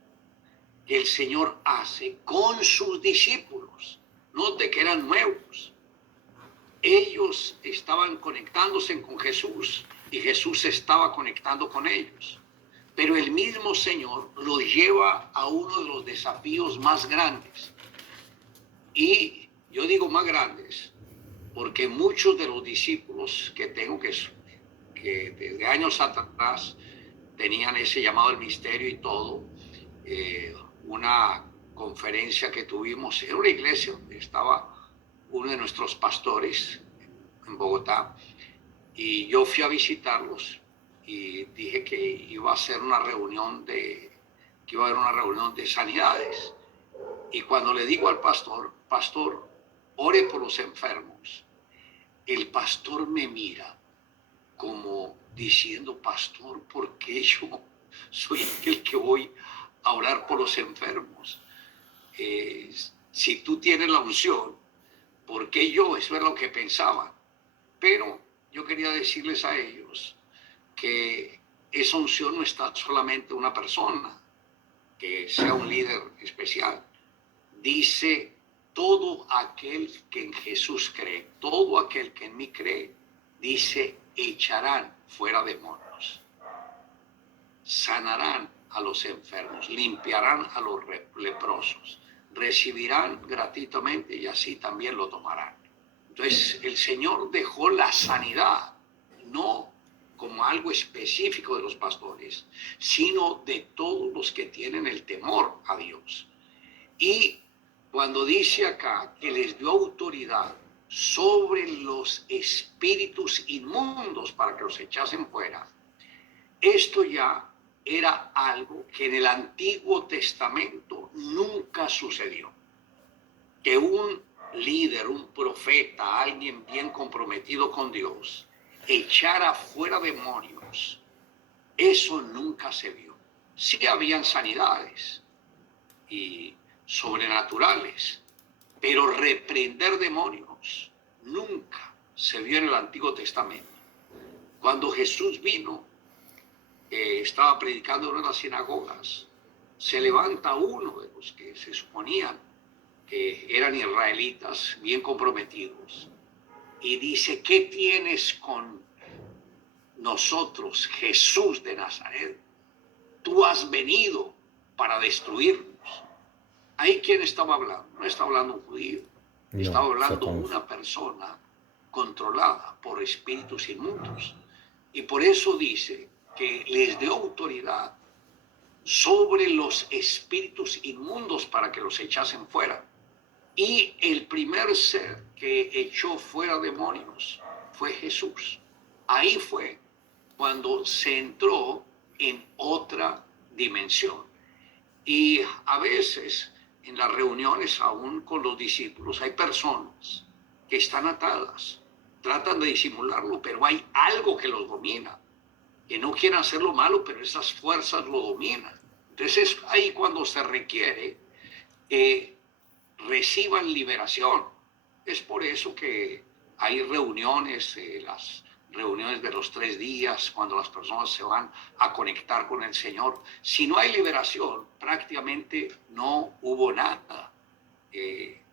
que el Señor hace con sus discípulos. Note que eran nuevos. Ellos estaban conectándose con Jesús y Jesús se estaba conectando con ellos. Pero el mismo Señor los lleva a uno de los desafíos más grandes. Y yo digo más grandes porque muchos de los discípulos que tengo, que desde años atrás tenían ese llamado al ministerio y todo, una conferencia que tuvimos en una iglesia donde estaba uno de nuestros pastores, en Bogotá, y yo fui a visitarlos y dije que iba a hacer una reunión que iba a haber una reunión de sanidades. Y cuando le digo al pastor, pastor, ore por los enfermos, el pastor me mira como diciendo, pastor, ¿por qué yo soy el que voy a orar por los enfermos? Si tú tienes la unción, ¿por qué yo? Eso es lo que pensaba. Pero yo quería decirles a ellos que esa unción no está solamente en una persona, que sea un líder especial. Dice, todo aquel que en Jesús cree, todo aquel que en mí cree, dice, echarán fuera demonios, sanarán a los enfermos, limpiarán a los leprosos, recibirán gratuitamente y así también lo tomarán. Entonces el Señor dejó la sanidad, no como algo específico de los pastores, sino de todos los que tienen el temor a Dios. Y cuando dice acá que les dio autoridad sobre los espíritus inmundos para que los echasen fuera, esto ya era algo que en el Antiguo Testamento nunca sucedió. Que un líder, un profeta, alguien bien comprometido con Dios, echara fuera demonios, eso nunca se vio. Sí habían sanidades y sobrenaturales, pero reprender demonios nunca se vio en el Antiguo Testamento. Cuando Jesús vino, estaba predicando en una de las sinagogas, se levanta uno de los que se suponían que eran israelitas bien comprometidos y dice, ¿qué tienes con nosotros, Jesús de Nazaret? Tú has venido para destruirnos. Ahí, ¿quién estaba hablando? No estaba hablando un judío, no, estaba hablando una persona controlada por espíritus inmundos. Y por eso dice que les dio autoridad sobre los espíritus inmundos para que los echasen fuera. Y el primer ser que echó fuera demonios fue Jesús. Ahí fue cuando se entró en otra dimensión. Y a veces en las reuniones, aún con los discípulos, hay personas que están atadas, tratan de disimularlo, pero hay algo que los domina, que no quieren hacer lo malo, pero esas fuerzas lo dominan. Entonces es ahí cuando se requiere que reciban liberación. Es por eso que hay reuniones, las reuniones de los 3 días, cuando las personas se van a conectar con el Señor. Si no hay liberación, prácticamente no hubo nada.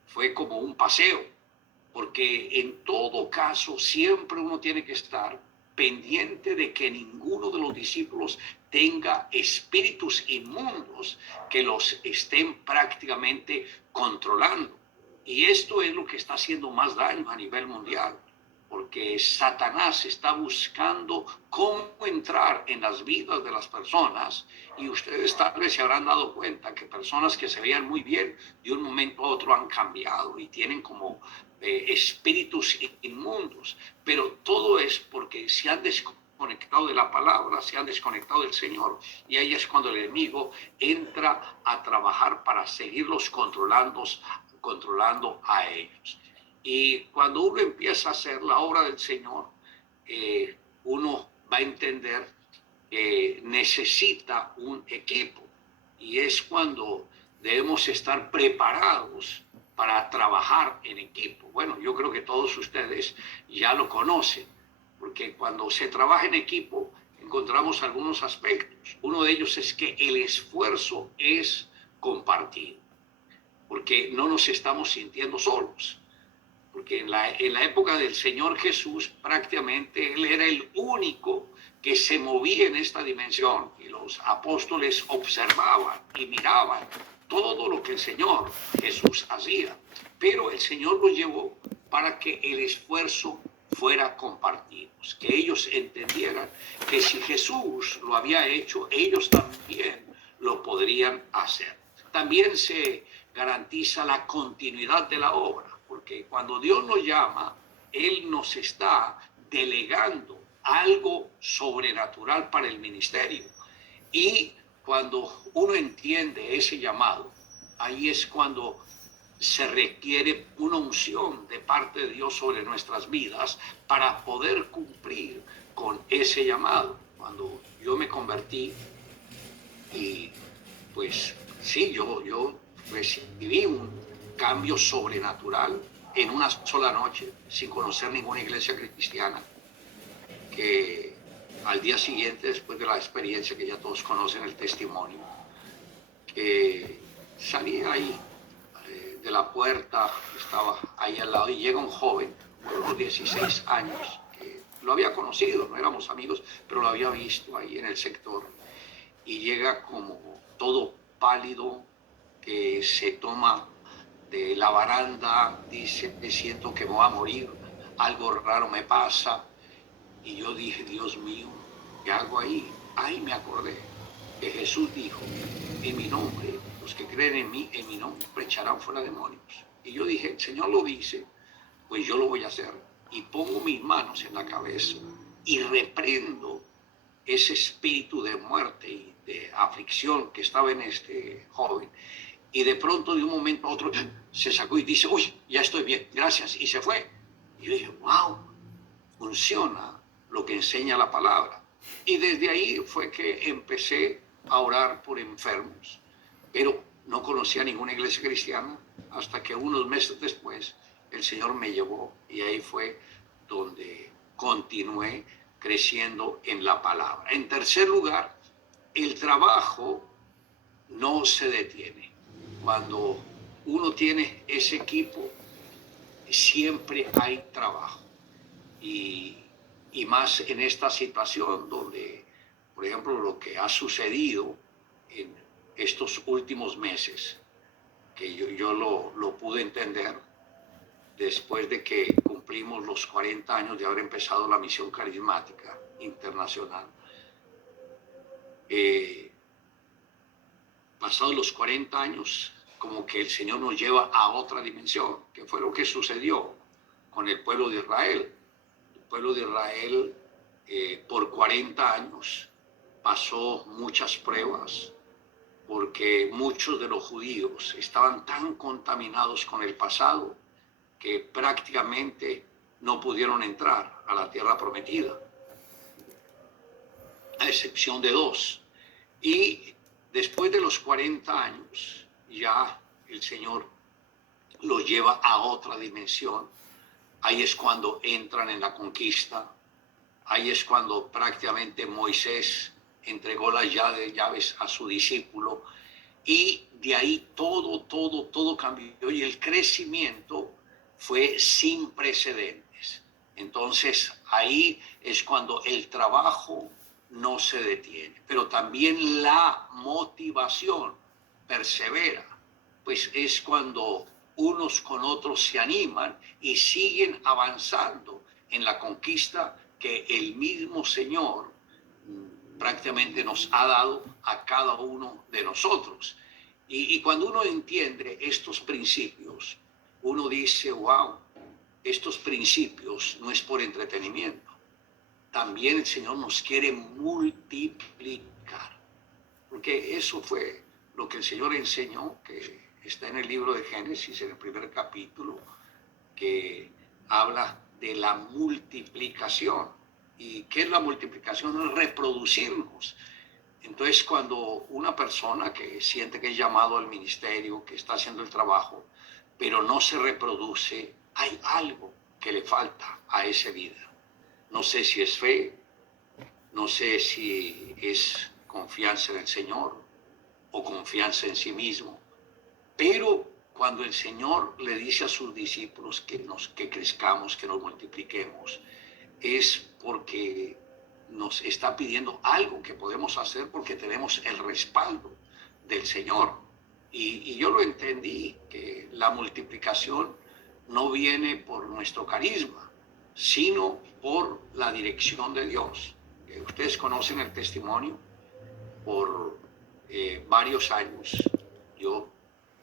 Fue como un paseo, porque en todo caso siempre uno tiene que estar pendiente de que ninguno de los discípulos tenga espíritus inmundos que los estén prácticamente controlando. Y esto es lo que está haciendo más daño a nivel mundial, porque Satanás está buscando cómo entrar en las vidas de las personas, y ustedes tal vez se habrán dado cuenta que personas que se veían muy bien de un momento a otro han cambiado y tienen como espíritus inmundos, pero todo es porque se han desconectado de la palabra, se han desconectado del Señor, y ahí es cuando el enemigo entra a trabajar para seguirlos controlando a ellos. Y cuando uno empieza a hacer la obra del Señor, uno va a entender que necesita un equipo, y es cuando debemos estar preparados para trabajar en equipo. Bueno, yo creo que todos ustedes ya lo conocen, porque cuando se trabaja en equipo encontramos algunos aspectos. Uno de ellos es que el esfuerzo es compartido, porque no nos estamos sintiendo solos. Porque en la época del Señor Jesús, prácticamente Él era el único que se movía en esta dimensión, y los apóstoles observaban y miraban todo lo que el Señor Jesús hacía. Pero el Señor los llevó para que el esfuerzo fuera compartido, que ellos entendieran que si Jesús lo había hecho, ellos también lo podrían hacer. También se garantiza la continuidad de la obra, porque cuando Dios nos llama, Él nos está delegando algo sobrenatural para el ministerio. Y cuando uno entiende ese llamado, ahí es cuando se requiere una unción de parte de Dios sobre nuestras vidas para poder cumplir con ese llamado. Cuando yo me convertí, y pues sí, yo recibí un cambio sobrenatural en una sola noche, sin conocer ninguna iglesia cristiana, que al día siguiente, después de la experiencia que ya todos conocen, el testimonio, que salí ahí de la puerta, estaba ahí al lado, y llega un joven de unos 16 años, que lo había conocido, no éramos amigos, pero lo había visto ahí en el sector, y llega como todo pálido, que se toma de la baranda, dice, siento que me voy a morir, algo raro me pasa. Y yo dije, Dios mío, ¿qué hago ahí? Ahí me acordé que Jesús dijo, en mi nombre, los que creen en mí, en mi nombre, echarán fuera demonios. Y yo dije, el Señor lo dice, pues yo lo voy a hacer. Y pongo mis manos en la cabeza y reprendo ese espíritu de muerte y de aflicción que estaba en este joven. Y de pronto, de un momento a otro, se sacó y dice, uy, ya estoy bien, gracias. Y se fue. Y yo dije, wow, funciona lo que enseña la palabra. Y desde ahí fue que empecé a orar por enfermos. Pero no conocía ninguna iglesia cristiana hasta que unos meses después el Señor me llevó, y ahí fue donde continué creciendo en la palabra. En tercer lugar, el trabajo no se detiene. Cuando uno tiene ese equipo, siempre hay trabajo. Y más en esta situación donde, por ejemplo, lo que ha sucedido en estos últimos meses, que yo lo pude entender después de que cumplimos los 40 años de haber empezado la misión carismática internacional. Pasados los 40 años, como que el Señor nos lleva a otra dimensión, que fue lo que sucedió con el pueblo de Israel. El pueblo de Israel por 40 años pasó muchas pruebas, porque muchos de los judíos estaban tan contaminados con el pasado que prácticamente no pudieron entrar a la tierra prometida, a excepción de 2. Y después de los 40 años, ya el Señor los lleva a otra dimensión. Ahí es cuando entran en la conquista. Ahí es cuando prácticamente Moisés entregó las llaves a su discípulo. Y de ahí todo cambió. Y el crecimiento fue sin precedentes. Entonces ahí es cuando el trabajo no se detiene, pero también la motivación persevera, pues es cuando unos con otros se animan y siguen avanzando en la conquista que el mismo Señor prácticamente nos ha dado a cada uno de nosotros. Y cuando uno entiende estos principios, uno dice, wow, estos principios no es por entretenimiento. También el Señor nos quiere multiplicar, porque eso fue lo que el Señor enseñó, que está en el libro de Génesis, en el primer capítulo, que habla de la multiplicación. ¿Y qué es la multiplicación? Es reproducirnos. Entonces, cuando una persona que siente que es llamado al ministerio, que está haciendo el trabajo, pero no se reproduce, hay algo que le falta a esa vida. No sé si es fe, no sé si es confianza en el Señor o confianza en sí mismo, pero cuando el Señor le dice a sus discípulos que crezcamos, que nos multipliquemos, es porque nos está pidiendo algo que podemos hacer porque tenemos el respaldo del Señor. Y yo lo entendí, que la multiplicación no viene por nuestro carisma, sino por la dirección de Dios. Ustedes conocen el testimonio. Por varios años yo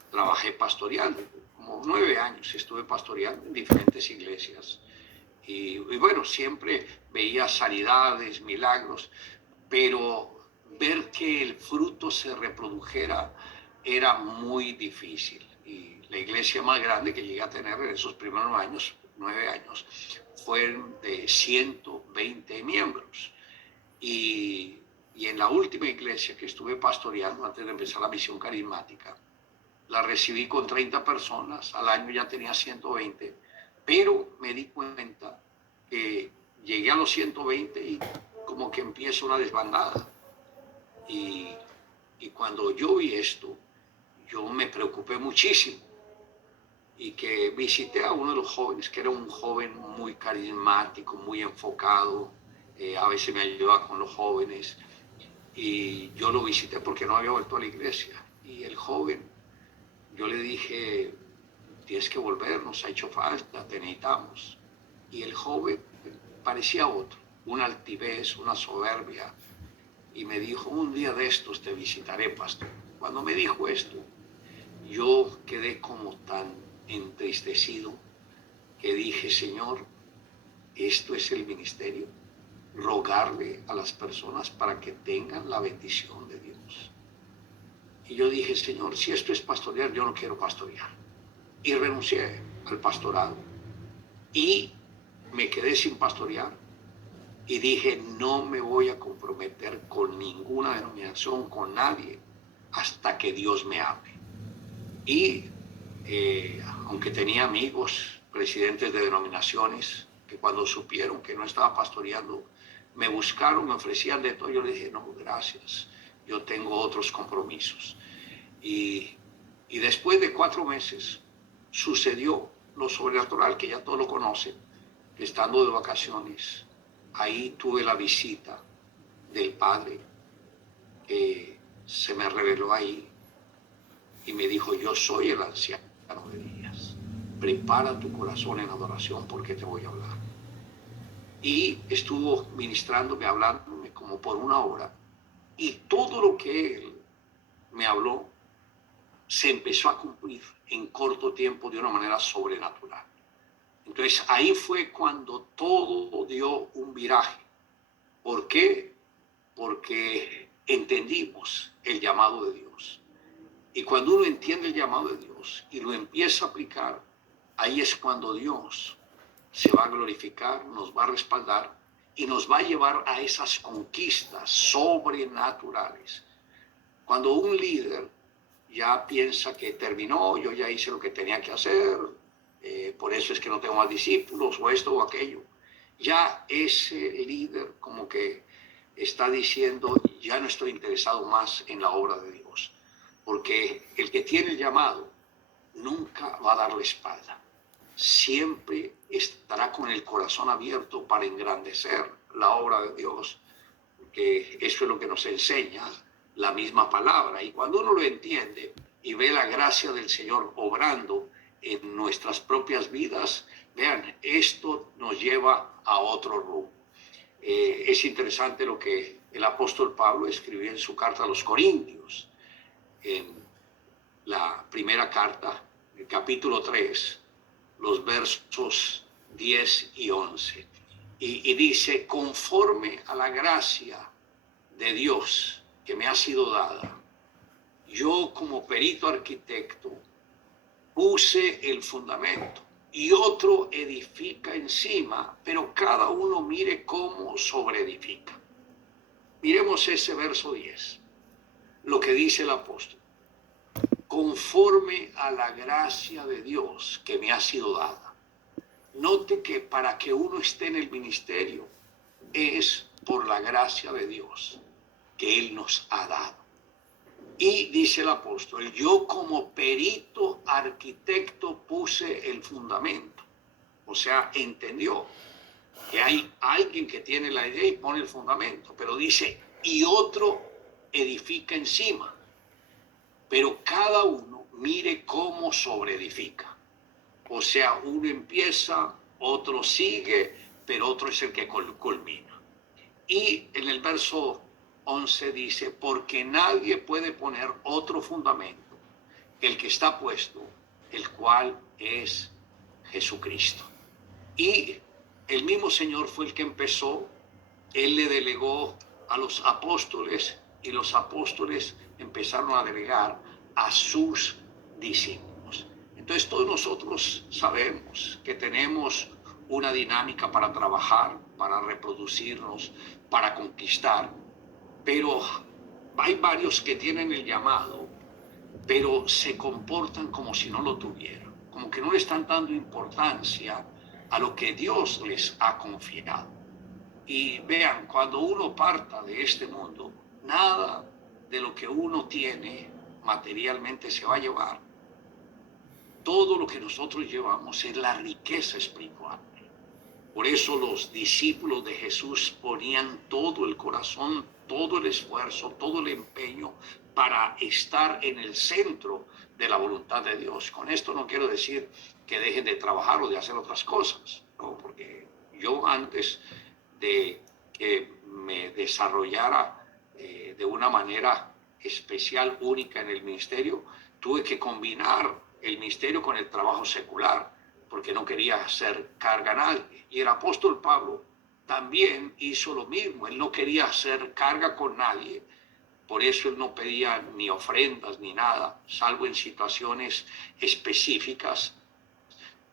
trabajé pastoreando, como 9 años estuve pastoreando en diferentes iglesias, Y bueno, siempre veía sanidades, milagros, pero ver que el fruto se reprodujera era muy difícil. Y la iglesia más grande que llegué a tener en esos primeros años, 9 años, fue de 120 miembros. Y en la última iglesia que estuve pastoreando antes de empezar la misión carismática, la recibí con 30 personas, al año ya tenía 120, pero me di cuenta que llegué a los 120 y como que empieza una desbandada. Y cuando yo vi esto, yo me preocupé muchísimo y que visité a uno de los jóvenes, que era un joven muy carismático, muy enfocado, a veces me ayudaba con los jóvenes, y yo lo visité porque no había vuelto a la iglesia. Y el joven, yo le dije, tienes que volver, nos ha hecho falta, te necesitamos. Y el joven parecía otro, una altivez, una soberbia, y me dijo, un día de estos te visitaré, pastor. Cuando me dijo esto, yo quedé como tan entristecido que dije, Señor, esto es el ministerio, rogarle a las personas para que tengan la bendición de Dios. Y yo dije, Señor, si esto es pastorear, yo no quiero pastorear. Y renuncié al pastorado y me quedé sin pastorear. Y dije, no me voy a comprometer con ninguna denominación, con nadie, hasta que Dios me hable. Y aunque tenía amigos, presidentes de denominaciones, que cuando supieron que no estaba pastoreando, me buscaron, me ofrecían de todo. Yo le dije, no, gracias, yo tengo otros compromisos. Y después de 4 meses sucedió lo sobrenatural, que ya todos lo conocen, que estando de vacaciones, ahí tuve la visita del Padre, que se me reveló ahí y me dijo, yo soy el anciano de días, prepara tu corazón en adoración porque te voy a hablar. Y estuvo ministrándome, hablándome como por 1 hora, y todo lo que él me habló se empezó a cumplir en corto tiempo de una manera sobrenatural. Entonces ahí fue cuando todo dio un viraje. ¿Por qué? Porque entendimos el llamado de Dios. Y cuando uno entiende el llamado de Dios y lo empieza a aplicar, ahí es cuando Dios se va a glorificar, nos va a respaldar y nos va a llevar a esas conquistas sobrenaturales. Cuando un líder ya piensa que terminó, yo ya hice lo que tenía que hacer, por eso es que no tengo más discípulos, o esto o aquello, ya ese líder como que está diciendo, ya no estoy interesado más en la obra de Dios, porque el que tiene el llamado nunca va a dar la espalda, siempre estará con el corazón abierto para engrandecer la obra de Dios, porque eso es lo que nos enseña la misma palabra. Y cuando uno lo entiende y ve la gracia del Señor obrando en nuestras propias vidas, vean, esto nos lleva a otro rumbo. Es interesante lo que el apóstol Pablo escribió en su carta a los Corintios, en la primera carta, el capítulo 3, los versos 10 y 11. Y dice, conforme a la gracia de Dios que me ha sido dada, yo como perito arquitecto puse el fundamento y otro edifica encima, pero cada uno mire cómo sobreedifica. Miremos ese verso 10, lo que dice el apóstol. Conforme a la gracia de Dios que me ha sido dada. Note que para que uno esté en el ministerio es por la gracia de Dios que Él nos ha dado. Y dice el apóstol, yo como perito arquitecto puse el fundamento. O sea, entendió que hay alguien que tiene la idea y pone el fundamento, pero dice, y otro edifica encima. Pero cada uno mire cómo sobreedifica. O sea, uno empieza, otro sigue, pero otro es el que culmina. Y en el verso 11 dice, porque nadie puede poner otro fundamento que el que está puesto, el cual es Jesucristo. Y el mismo Señor fue el que empezó. Él le delegó a los apóstoles y los apóstoles empezaron a delegar a sus discípulos. Entonces todos nosotros sabemos que tenemos una dinámica para trabajar, para reproducirnos, para conquistar, pero hay varios que tienen el llamado, pero se comportan como si no lo tuvieran, como que no le están dando importancia a lo que Dios les ha confiado. Y vean, cuando uno parta de este mundo, nada de lo que uno tiene materialmente se va a llevar. Todo lo que nosotros llevamos es la riqueza espiritual. Por eso los discípulos de Jesús ponían todo el corazón, todo el esfuerzo, todo el empeño para estar en el centro de la voluntad de Dios. Con esto no quiero decir que dejen de trabajar o de hacer otras cosas, ¿no? Porque yo antes de que me desarrollara de una manera especial, única en el ministerio, tuve que combinar el ministerio con el trabajo secular, porque no quería hacer carga a nadie. Y el apóstol Pablo también hizo lo mismo. Él no quería hacer carga con nadie. Por eso él no pedía ni ofrendas ni nada, salvo en situaciones específicas.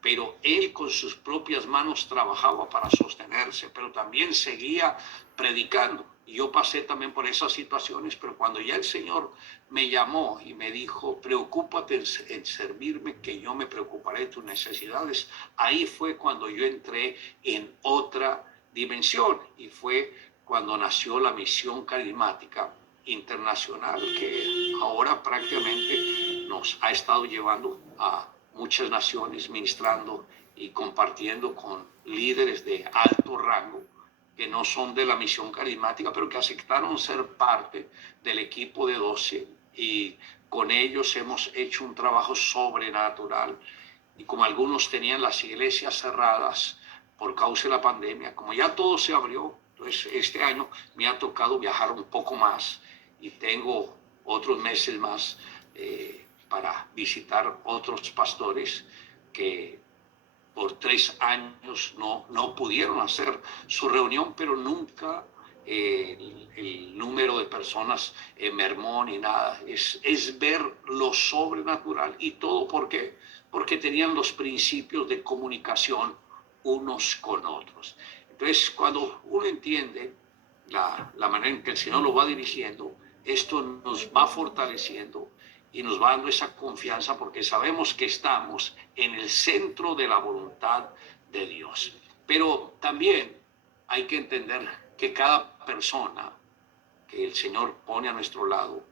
Pero él con sus propias manos trabajaba para sostenerse, pero también seguía predicando. Y yo pasé también por esas situaciones, pero cuando ya el Señor me llamó y me dijo, preocúpate en servirme, que yo me preocuparé de tus necesidades, ahí fue cuando yo entré en otra dimensión, y fue cuando nació la misión carismática internacional, que ahora prácticamente nos ha estado llevando a muchas naciones, ministrando y compartiendo con líderes de alto rango que no son de la misión carismática, pero que aceptaron ser parte del equipo de 12, y con ellos hemos hecho un trabajo sobrenatural. Y como algunos tenían las iglesias cerradas por causa de la pandemia, como ya todo se abrió, entonces este año me ha tocado viajar un poco más y tengo otros meses más para visitar otros pastores que por 3 años no pudieron hacer su reunión, pero nunca el número de personas mermó ni nada. Es ver lo sobrenatural. ¿Y todo por qué? Porque tenían los principios de comunicación unos con otros. Entonces, cuando uno entiende la manera en que el Señor lo va dirigiendo, esto nos va fortaleciendo y nos va dando esa confianza, porque sabemos que estamos en el centro de la voluntad de Dios. Pero también hay que entender que cada persona que el Señor pone a nuestro lado,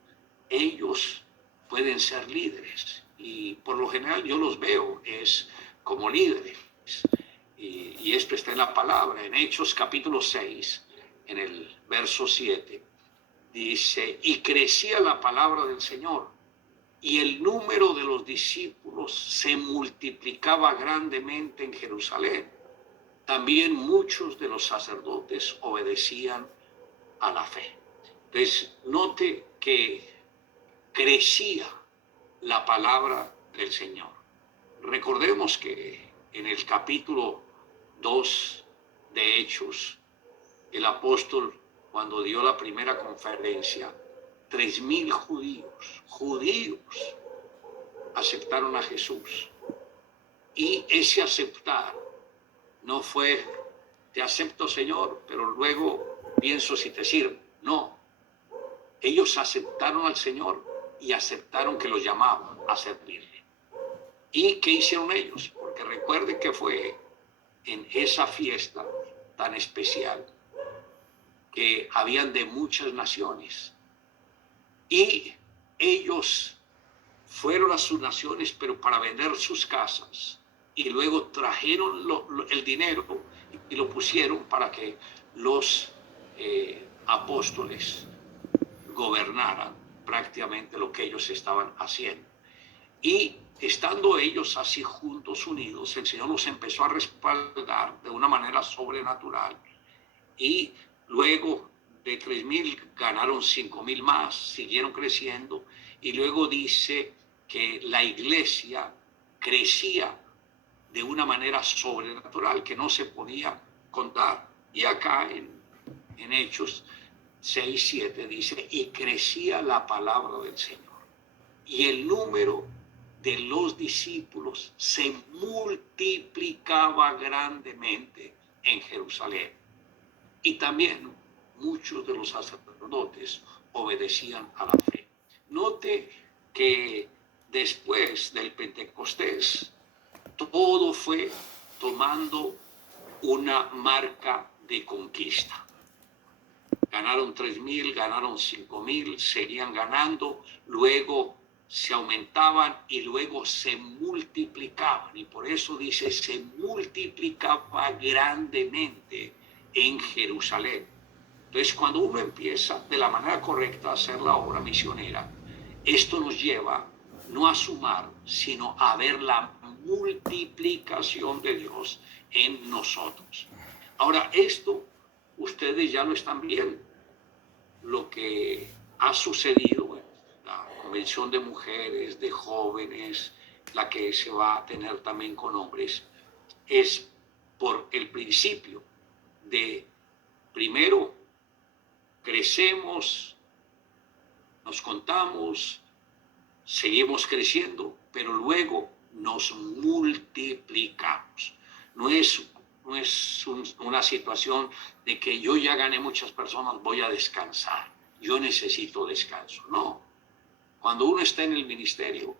ellos pueden ser líderes, y por lo general yo los veo es como líderes, y esto está en la palabra, en Hechos capítulo 6, en el verso 7, dice, y crecía la palabra del Señor, y el número de los discípulos se multiplicaba grandemente en Jerusalén. También muchos de los sacerdotes obedecían a la fe. Entonces, note que crecía la palabra del Señor. Recordemos que en el capítulo 2 de Hechos, el apóstol, cuando dio la primera conferencia, 3,000 judíos aceptaron a Jesús. Y ese aceptar no fue, te acepto, Señor, pero luego pienso si te sirve. No, ellos aceptaron al Señor y aceptaron que los llamaba a servirle. ¿Y qué hicieron ellos? Porque recuerde que fue en esa fiesta tan especial que habían de muchas naciones. Y ellos fueron a sus naciones, pero para vender sus casas, y luego trajeron el dinero y lo pusieron para que los apóstoles gobernaran prácticamente lo que ellos estaban haciendo. Y estando ellos así juntos, unidos, el Señor los empezó a respaldar de una manera sobrenatural, y luego de 3,000 ganaron 5,000 más, siguieron creciendo, y luego dice que la iglesia crecía de una manera sobrenatural que no se podía contar. Y acá en Hechos 6:7 dice, y crecía la palabra del Señor, y el número de los discípulos se multiplicaba grandemente en Jerusalén. Y también muchos de los sacerdotes obedecían a la fe. Note que después del Pentecostés, todo fue tomando una marca de conquista. Ganaron 3,000, ganaron 5,000, seguían ganando, luego se aumentaban y luego se multiplicaban. Y por eso dice, se multiplicaba grandemente en Jerusalén. Entonces, cuando uno empieza de la manera correcta a hacer la obra misionera, esto nos lleva no a sumar, sino a ver la multiplicación de Dios en nosotros. Ahora, esto ustedes ya lo están viendo, lo que ha sucedido en la convención de mujeres, de jóvenes, la que se va a tener también con hombres, es por el principio de, primero, crecemos, nos contamos, seguimos creciendo, pero luego nos multiplicamos. No es una situación de que yo ya gané muchas personas, voy a descansar, yo necesito descanso. No, cuando uno está en el ministerio,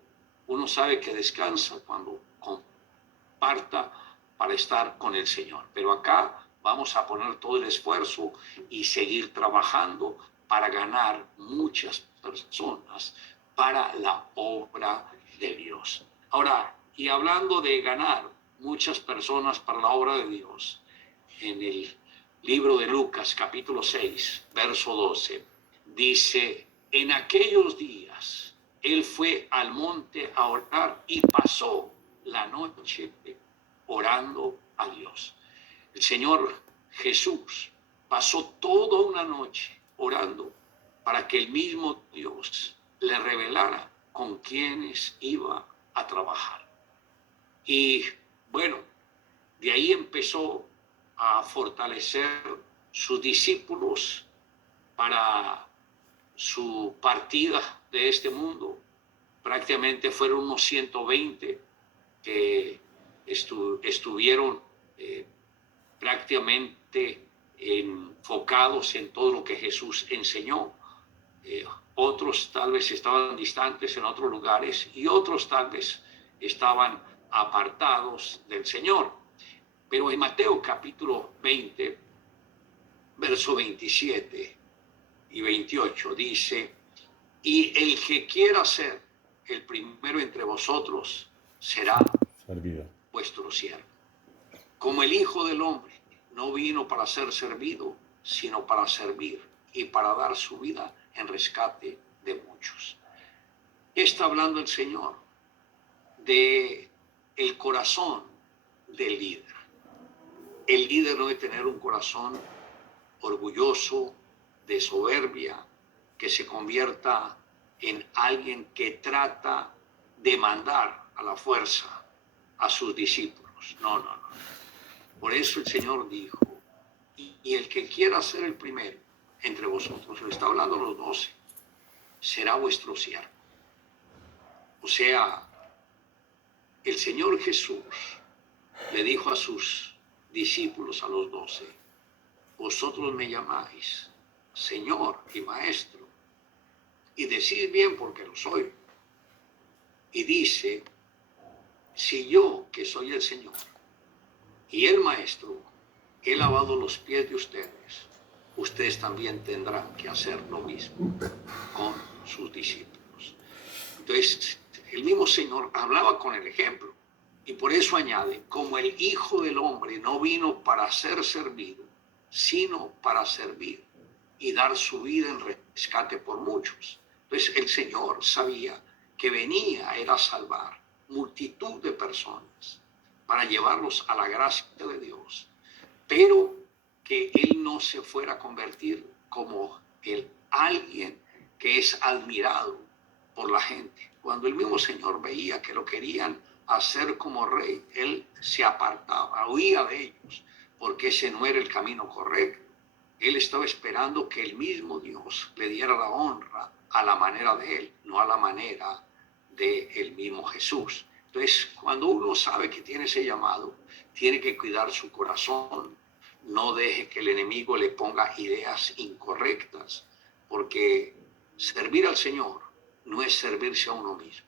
uno sabe que descansa cuando comparta para estar con el Señor. Pero acá vamos a poner todo el esfuerzo y seguir trabajando para ganar muchas personas para la obra de Dios. Ahora, y hablando de ganar muchas personas para la obra de Dios, en el libro de Lucas, capítulo 6, verso 12, dice, en aquellos días, él fue al monte a orar y pasó la noche orando a Dios. El Señor Jesús pasó toda una noche orando para que el mismo Dios le revelara con quienes iba a trabajar. Y bueno, de ahí empezó a fortalecer sus discípulos para su partida de este mundo. Prácticamente fueron unos 120 que estuvieron prácticamente enfocados en todo lo que Jesús enseñó. Otros tal vez estaban distantes en otros lugares y otros tal vez estaban apartados del Señor. Pero en Mateo capítulo 20, verso 27 y 28 dice, y el que quiera ser el primero entre vosotros será servido, vuestro siervo. Como el Hijo del Hombre no vino para ser servido, sino para servir y para dar su vida en rescate de muchos. Está hablando el Señor de el corazón del líder. El líder no debe tener un corazón orgulloso, de soberbia, que se convierta en alguien que trata de mandar a la fuerza a sus discípulos. No. Por eso el Señor dijo, y el que quiera ser el primero entre vosotros, le está hablando a los 12, será vuestro siervo. O sea, el Señor Jesús le dijo a sus discípulos, a los 12, vosotros me llamáis Señor y Maestro, y decís bien porque lo soy. Y dice, si yo, que soy el Señor, y el Maestro, he lavado los pies de ustedes, ustedes también tendrán que hacer lo mismo con sus discípulos. Entonces, el mismo Señor hablaba con el ejemplo, y por eso añade, como el Hijo del Hombre no vino para ser servido, sino para servir y dar su vida en rescate por muchos. Entonces, el Señor sabía que venía era a salvar multitud de personas para llevarlos a la gracia de Dios, pero que Él no se fuera a convertir como alguien que es admirado por la gente. Cuando el mismo Señor veía que lo querían hacer como rey, Él se apartaba, huía de ellos, porque ese no era el camino correcto. Él estaba esperando que el mismo Dios le diera la honra a la manera de él, no a la manera del mismo Jesús. Entonces, cuando uno sabe que tiene ese llamado, tiene que cuidar su corazón. No deje que el enemigo le ponga ideas incorrectas, porque servir al Señor no es servirse a uno mismo,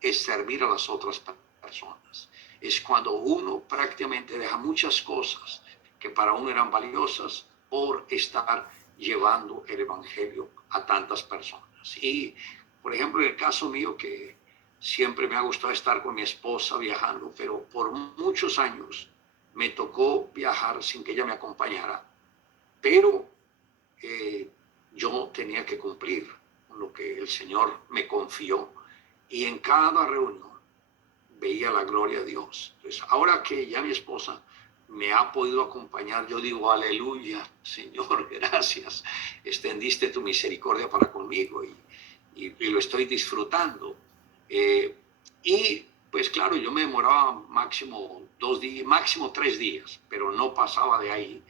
es servir a las otras personas. Es cuando uno prácticamente deja muchas cosas que para uno eran valiosas por estar llevando el evangelio a tantas personas. Y, por ejemplo, en el caso mío, que siempre me ha gustado estar con mi esposa viajando, pero por muchos años me tocó viajar sin que ella me acompañara, pero yo tenía que cumplir con lo que el Señor me confió, y en cada reunión veía la gloria de Dios. Entonces, ahora que ya mi esposa me ha podido acompañar, yo digo, aleluya, Señor, gracias, extendiste tu misericordia para conmigo y lo estoy disfrutando. Y pues claro, yo me demoraba máximo 2 días, máximo 3 días, pero no pasaba de ahí.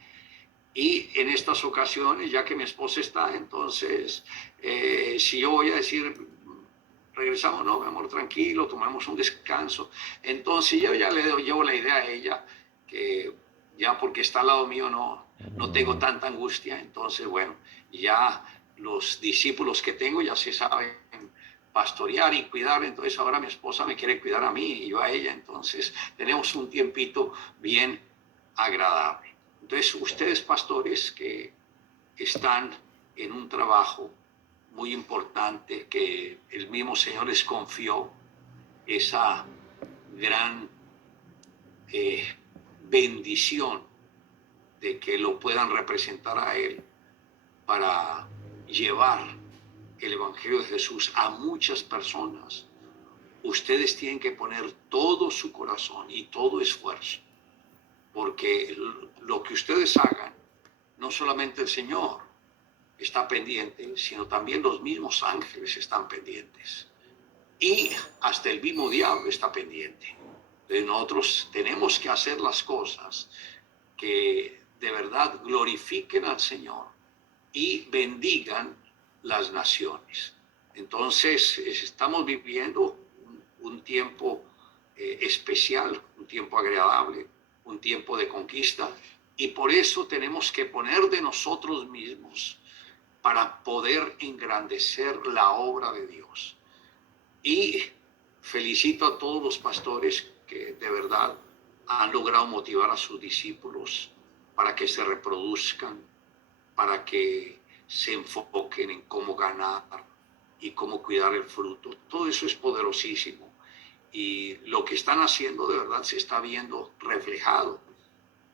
Y en estas ocasiones, ya que mi esposa está, entonces, si yo voy a decir, regresamos, no, mi amor, tranquilo, tomamos un descanso. Entonces yo ya le llevo la idea a ella, que ya porque está al lado mío no tengo tanta angustia. Entonces, bueno, ya los discípulos que tengo ya se saben pastorear y cuidar. Entonces ahora mi esposa me quiere cuidar a mí y yo a ella. Entonces tenemos un tiempito bien agradable. Entonces ustedes, pastores, que están en un trabajo muy importante, que el mismo Señor les confió esa gran bendición de que lo puedan representar a Él para llevar el Evangelio de Jesús a muchas personas. Ustedes tienen que poner todo su corazón y todo esfuerzo, porque lo que ustedes hagan, no solamente el Señor está pendiente, sino también los mismos ángeles están pendientes. Y hasta el mismo diablo está pendiente. Entonces nosotros tenemos que hacer las cosas que de verdad glorifiquen al Señor y bendigan las naciones. Entonces estamos viviendo un tiempo especial, un tiempo agradable, un tiempo de conquista, y por eso tenemos que poner de nosotros mismos para poder engrandecer la obra de Dios. Y felicito a todos los pastores que de verdad han logrado motivar a sus discípulos para que se reproduzcan, para que se enfoquen en cómo ganar y cómo cuidar el fruto. Todo eso es poderosísimo. Y lo que están haciendo de verdad se está viendo reflejado,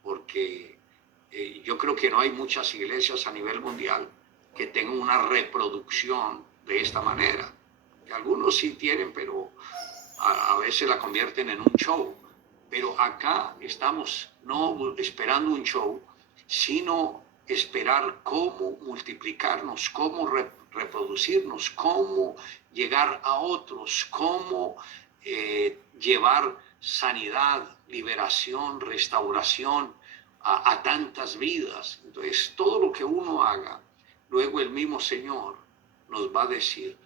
porque yo creo que no hay muchas iglesias a nivel mundial que tengan una reproducción de esta manera. Algunos sí tienen, pero a veces la convierten en un show. Pero acá estamos no esperando un show, sino esperar cómo multiplicarnos, cómo reproducirnos, cómo llegar a otros, cómo llevar sanidad, liberación, restauración a tantas vidas. Entonces, todo lo que uno haga, luego el mismo Señor nos va a decir,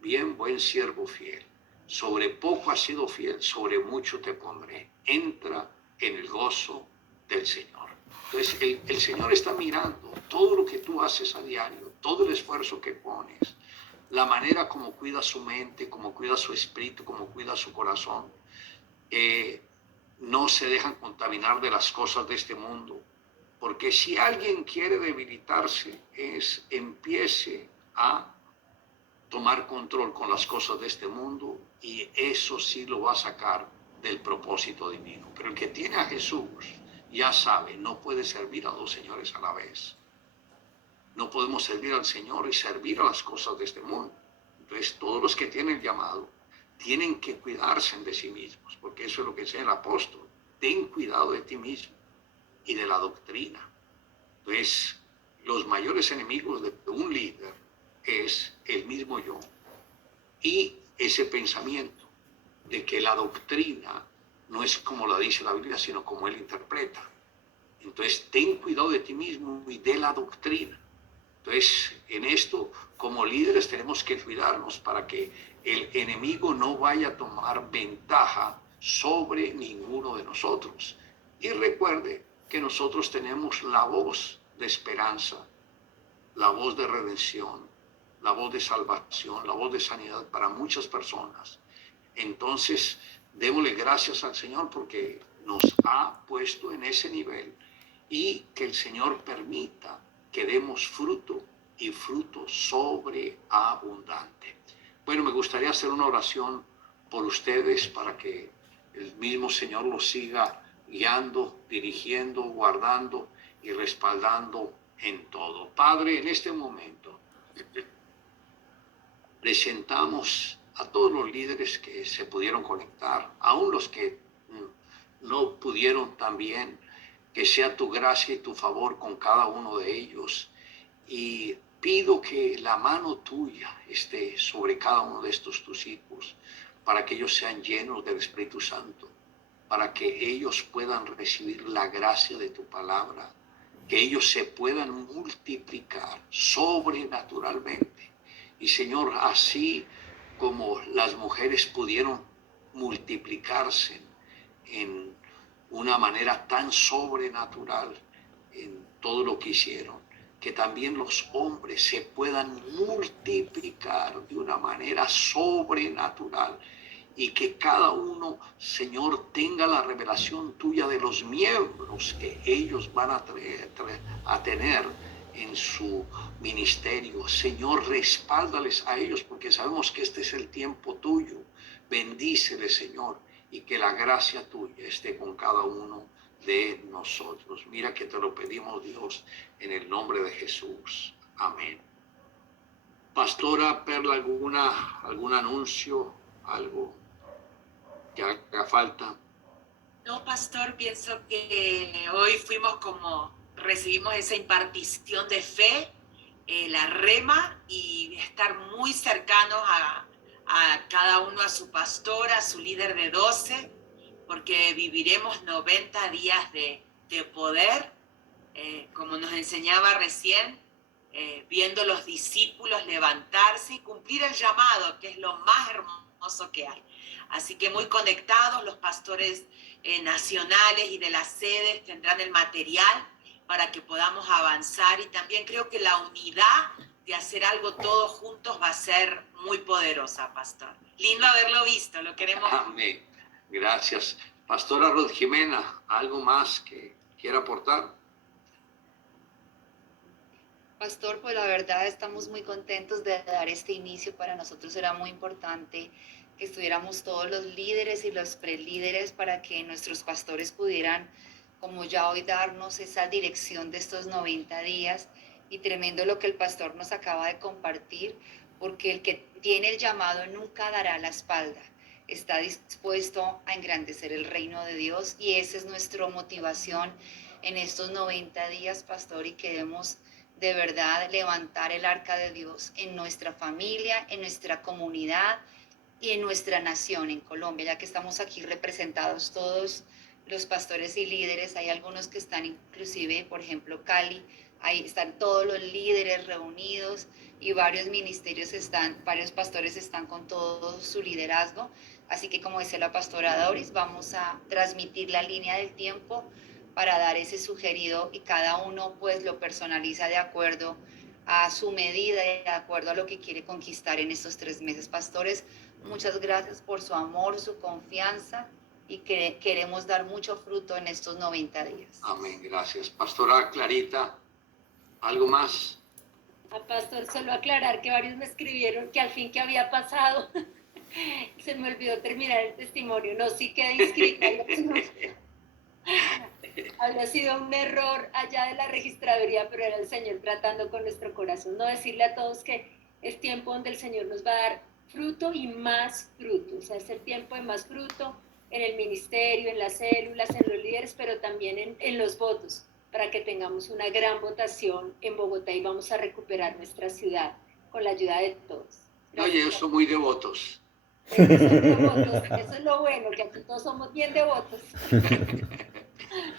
bien, buen siervo fiel, sobre poco has sido fiel, sobre mucho te pondré. Entra en el gozo del Señor. Entonces, el Señor está mirando todo lo que tú haces a diario, todo el esfuerzo que pones, la manera como cuida su mente, como cuida su espíritu, como cuida su corazón. No se dejan contaminar de las cosas de este mundo, porque si alguien quiere debilitarse, empiece a tomar control con las cosas de este mundo, y eso sí lo va a sacar del propósito divino. Pero el que tiene a Jesús ya sabe, no puede servir a 2 señores a la vez. No podemos servir al Señor y servir a las cosas de este mundo. Entonces, todos los que tienen llamado tienen que cuidarse de sí mismos, porque eso es lo que dice el apóstol. Ten cuidado de ti mismo y de la doctrina. Entonces, los mayores enemigos de un líder es el mismo yo y ese pensamiento de que la doctrina no es como la dice la Biblia, sino como él interpreta. Entonces, ten cuidado de ti mismo y de la doctrina. Entonces, en esto, como líderes, tenemos que cuidarnos para que el enemigo no vaya a tomar ventaja sobre ninguno de nosotros. Y recuerde que nosotros tenemos la voz de esperanza, la voz de redención, la voz de salvación, la voz de sanidad para muchas personas. Entonces, démosle gracias al Señor porque nos ha puesto en ese nivel y que el Señor permita que demos fruto y fruto sobreabundante. Bueno, me gustaría hacer una oración por ustedes para que el mismo Señor los siga guiando, dirigiendo, guardando y respaldando en todo. Padre, en este momento presentamos a todos los líderes que se pudieron conectar, aún los que no pudieron también, que sea tu gracia y tu favor con cada uno de ellos. Y pido que la mano tuya esté sobre cada uno de estos tus hijos, para que ellos sean llenos del Espíritu Santo, para que ellos puedan recibir la gracia de tu palabra, que ellos se puedan multiplicar sobrenaturalmente. Y Señor, así como las mujeres pudieron multiplicarse en una manera tan sobrenatural en todo lo que hicieron, que también los hombres se puedan multiplicar de una manera sobrenatural y que cada uno, Señor, tenga la revelación tuya de los miembros que ellos van a tener en su ministerio. Señor, respáldales a ellos porque sabemos que este es el tiempo tuyo. Bendíceles, Señor, y que la gracia tuya esté con cada uno de nosotros. Mira que te lo pedimos, Dios, en el nombre de Jesús. Amén. Pastora Perla, algún anuncio, algo que haga falta? No, pastor, pienso que hoy recibimos esa impartición de fe, la rema, y estar muy cercanos a cada uno, a su pastor, a su líder de 12, porque viviremos 90 días de poder, como nos enseñaba recién, viendo los discípulos levantarse y cumplir el llamado, que es lo más hermoso que hay. Así que muy conectados, los pastores nacionales y de las sedes tendrán el material para que podamos avanzar, y también creo que la unidad de hacer algo todos juntos va a ser muy poderosa, pastor. Lindo haberlo visto, lo queremos. Amén. Gracias. Pastora Ruth Jimena, ¿algo más que quiera aportar? Pastor, pues la verdad estamos muy contentos de dar este inicio. Para nosotros era muy importante que estuviéramos todos los líderes y los prelíderes para que nuestros pastores pudieran, como ya hoy, darnos esa dirección de estos 90 días. Y tremendo lo que el pastor nos acaba de compartir, porque el que tiene el llamado nunca dará la espalda. Está dispuesto a engrandecer el reino de Dios, y esa es nuestra motivación en estos 90 días, pastor, y queremos de verdad levantar el arca de Dios en nuestra familia, en nuestra comunidad y en nuestra nación, en Colombia, ya que estamos aquí representados todos los pastores y líderes. Hay algunos que están inclusive, por ejemplo, Cali, ahí están todos los líderes reunidos, y varios ministerios varios pastores están con todo su liderazgo. Así que, como dice la pastora Doris, vamos a transmitir la línea del tiempo para dar ese sugerido, y cada uno pues lo personaliza de acuerdo a su medida y de acuerdo a lo que quiere conquistar en estos 3 meses. Pastores, muchas gracias por su amor, su confianza, y que queremos dar mucho fruto en estos 90 días. Amén, gracias. Pastora Clarita, ¿algo más? Pastor, solo aclarar que varios me escribieron que al fin que había pasado. Se me olvidó terminar el testimonio. No, sí quedé inscrita. Había sido un error allá de la registraduría, pero era el Señor tratando con nuestro corazón. No, decirle a todos que es tiempo donde el Señor nos va a dar fruto y más fruto. O sea, es el tiempo de más fruto en el ministerio, en las células, en los líderes, pero también en los votos, para que tengamos una gran votación en Bogotá y vamos a recuperar nuestra ciudad con la ayuda de todos. Gracias. Oye, yo soy muy devotos. Eso es lo bueno, que aquí todos somos bien devotos.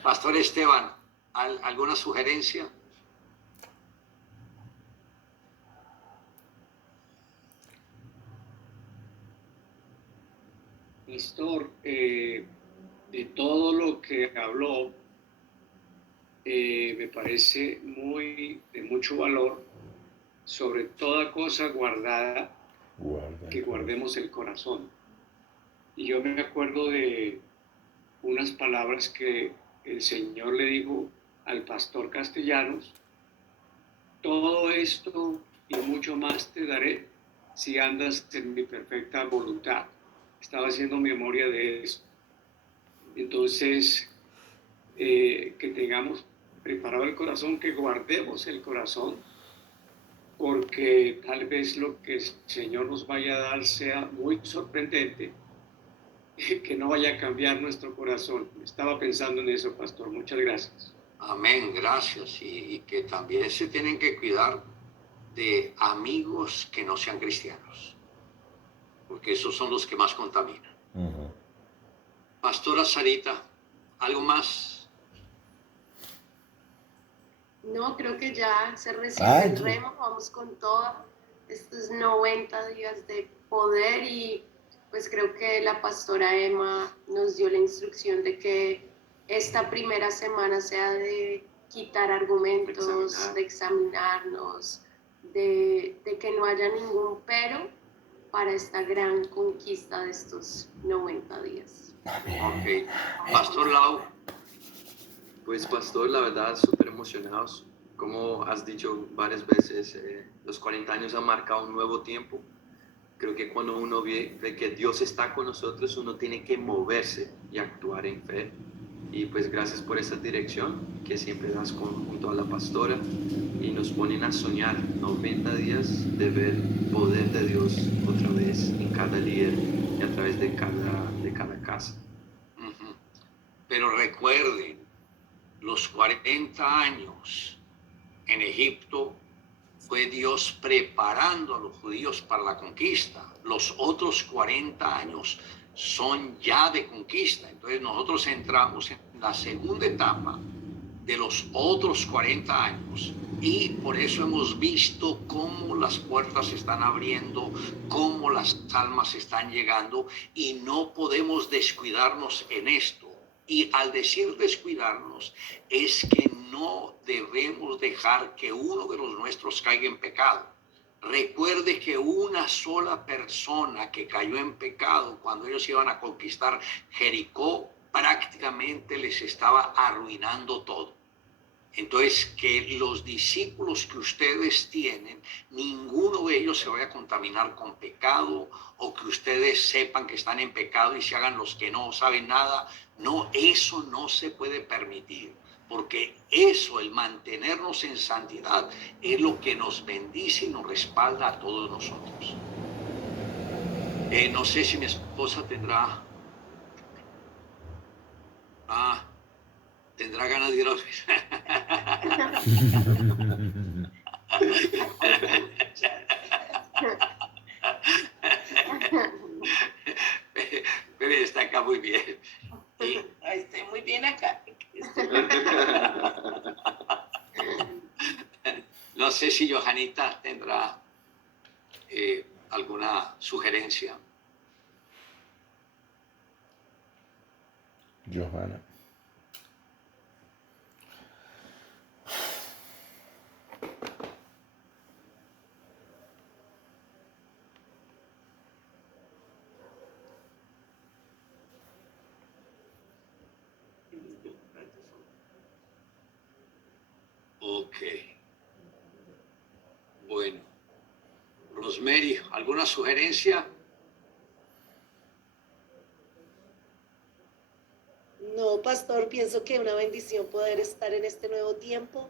Pastor Esteban, ¿Alguna sugerencia? Pastor, de todo lo que habló, me parece de mucho valor, sobre toda cosa guardada, que guardemos el corazón. Y yo me acuerdo de unas palabras que el Señor le dijo al pastor Castellanos: todo esto y mucho más te daré si andas en mi perfecta voluntad. Estaba haciendo memoria de eso. Entonces, que tengamos preparado el corazón, que guardemos el corazón, porque tal vez lo que el Señor nos vaya a dar sea muy sorprendente, que no vaya a cambiar nuestro corazón. Estaba pensando en eso, pastor. Muchas gracias. Amén, gracias. Y que también se tienen que cuidar de amigos que no sean cristianos, porque esos son los que más contaminan. Pastora Sarita, ¿algo más? No, creo que ya se recibe el remo, vamos con todo estos 90 días de poder y pues creo que la pastora Emma nos dio la instrucción de que esta primera semana sea de quitar argumentos, de examinarnos, de que no haya ningún pero para esta gran conquista de estos 90 días. Ok. Pastor Lau. Pues pastor, la verdad, súper emocionados. Como has dicho varias veces, los 40 años han marcado un nuevo tiempo. Creo que cuando uno ve que Dios está con nosotros, uno tiene que moverse y actuar en fe. Y pues gracias por esa dirección que siempre das junto a la pastora y nos ponen a soñar 90 días de ver el poder de Dios otra vez en cada líder y a través de cada casa. Pero recuerden, los 40 años en Egipto fue Dios preparando a los judíos para la conquista. Los otros 40 años son ya de conquista. Entonces nosotros entramos en la segunda etapa de los otros 40 años y por eso hemos visto cómo las puertas se están abriendo, cómo las almas están llegando y no podemos descuidarnos en esto. Y al decir descuidarnos es que no debemos dejar que uno de los nuestros caiga en pecado. Recuerde que una sola persona que cayó en pecado cuando ellos iban a conquistar Jericó prácticamente les estaba arruinando todo. Entonces, que los discípulos que ustedes tienen, ninguno de ellos se vaya a contaminar con pecado o que ustedes sepan que están en pecado y se hagan los que no saben nada. No, eso no se puede permitir, porque eso, el mantenernos en santidad, es lo que nos bendice y nos respalda a todos nosotros. No sé si mi esposa tendrá ganas de ir a Pero está acá muy bien. Estoy muy bien acá. No sé si Johanita tendrá alguna sugerencia. Johanna. Ok. Bueno. Rosemary, ¿alguna sugerencia? No, pastor, pienso que una bendición poder estar en este nuevo tiempo,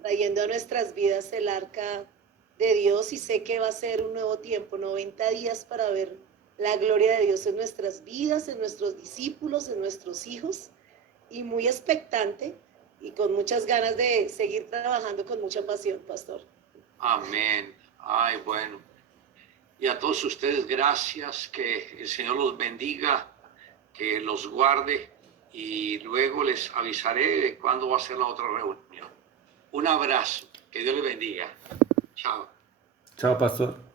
trayendo a nuestras vidas el arca de Dios, y sé que va a ser un nuevo tiempo, 90 días para ver la gloria de Dios en nuestras vidas, en nuestros discípulos, en nuestros hijos, y muy expectante y con muchas ganas de seguir trabajando con mucha pasión, pastor. Amén. Ay, bueno. Y a todos ustedes, gracias, que el Señor los bendiga, que los guarde y luego les avisaré de cuándo va a ser la otra reunión. Un abrazo, que Dios les bendiga. Chao. Chao, pastor.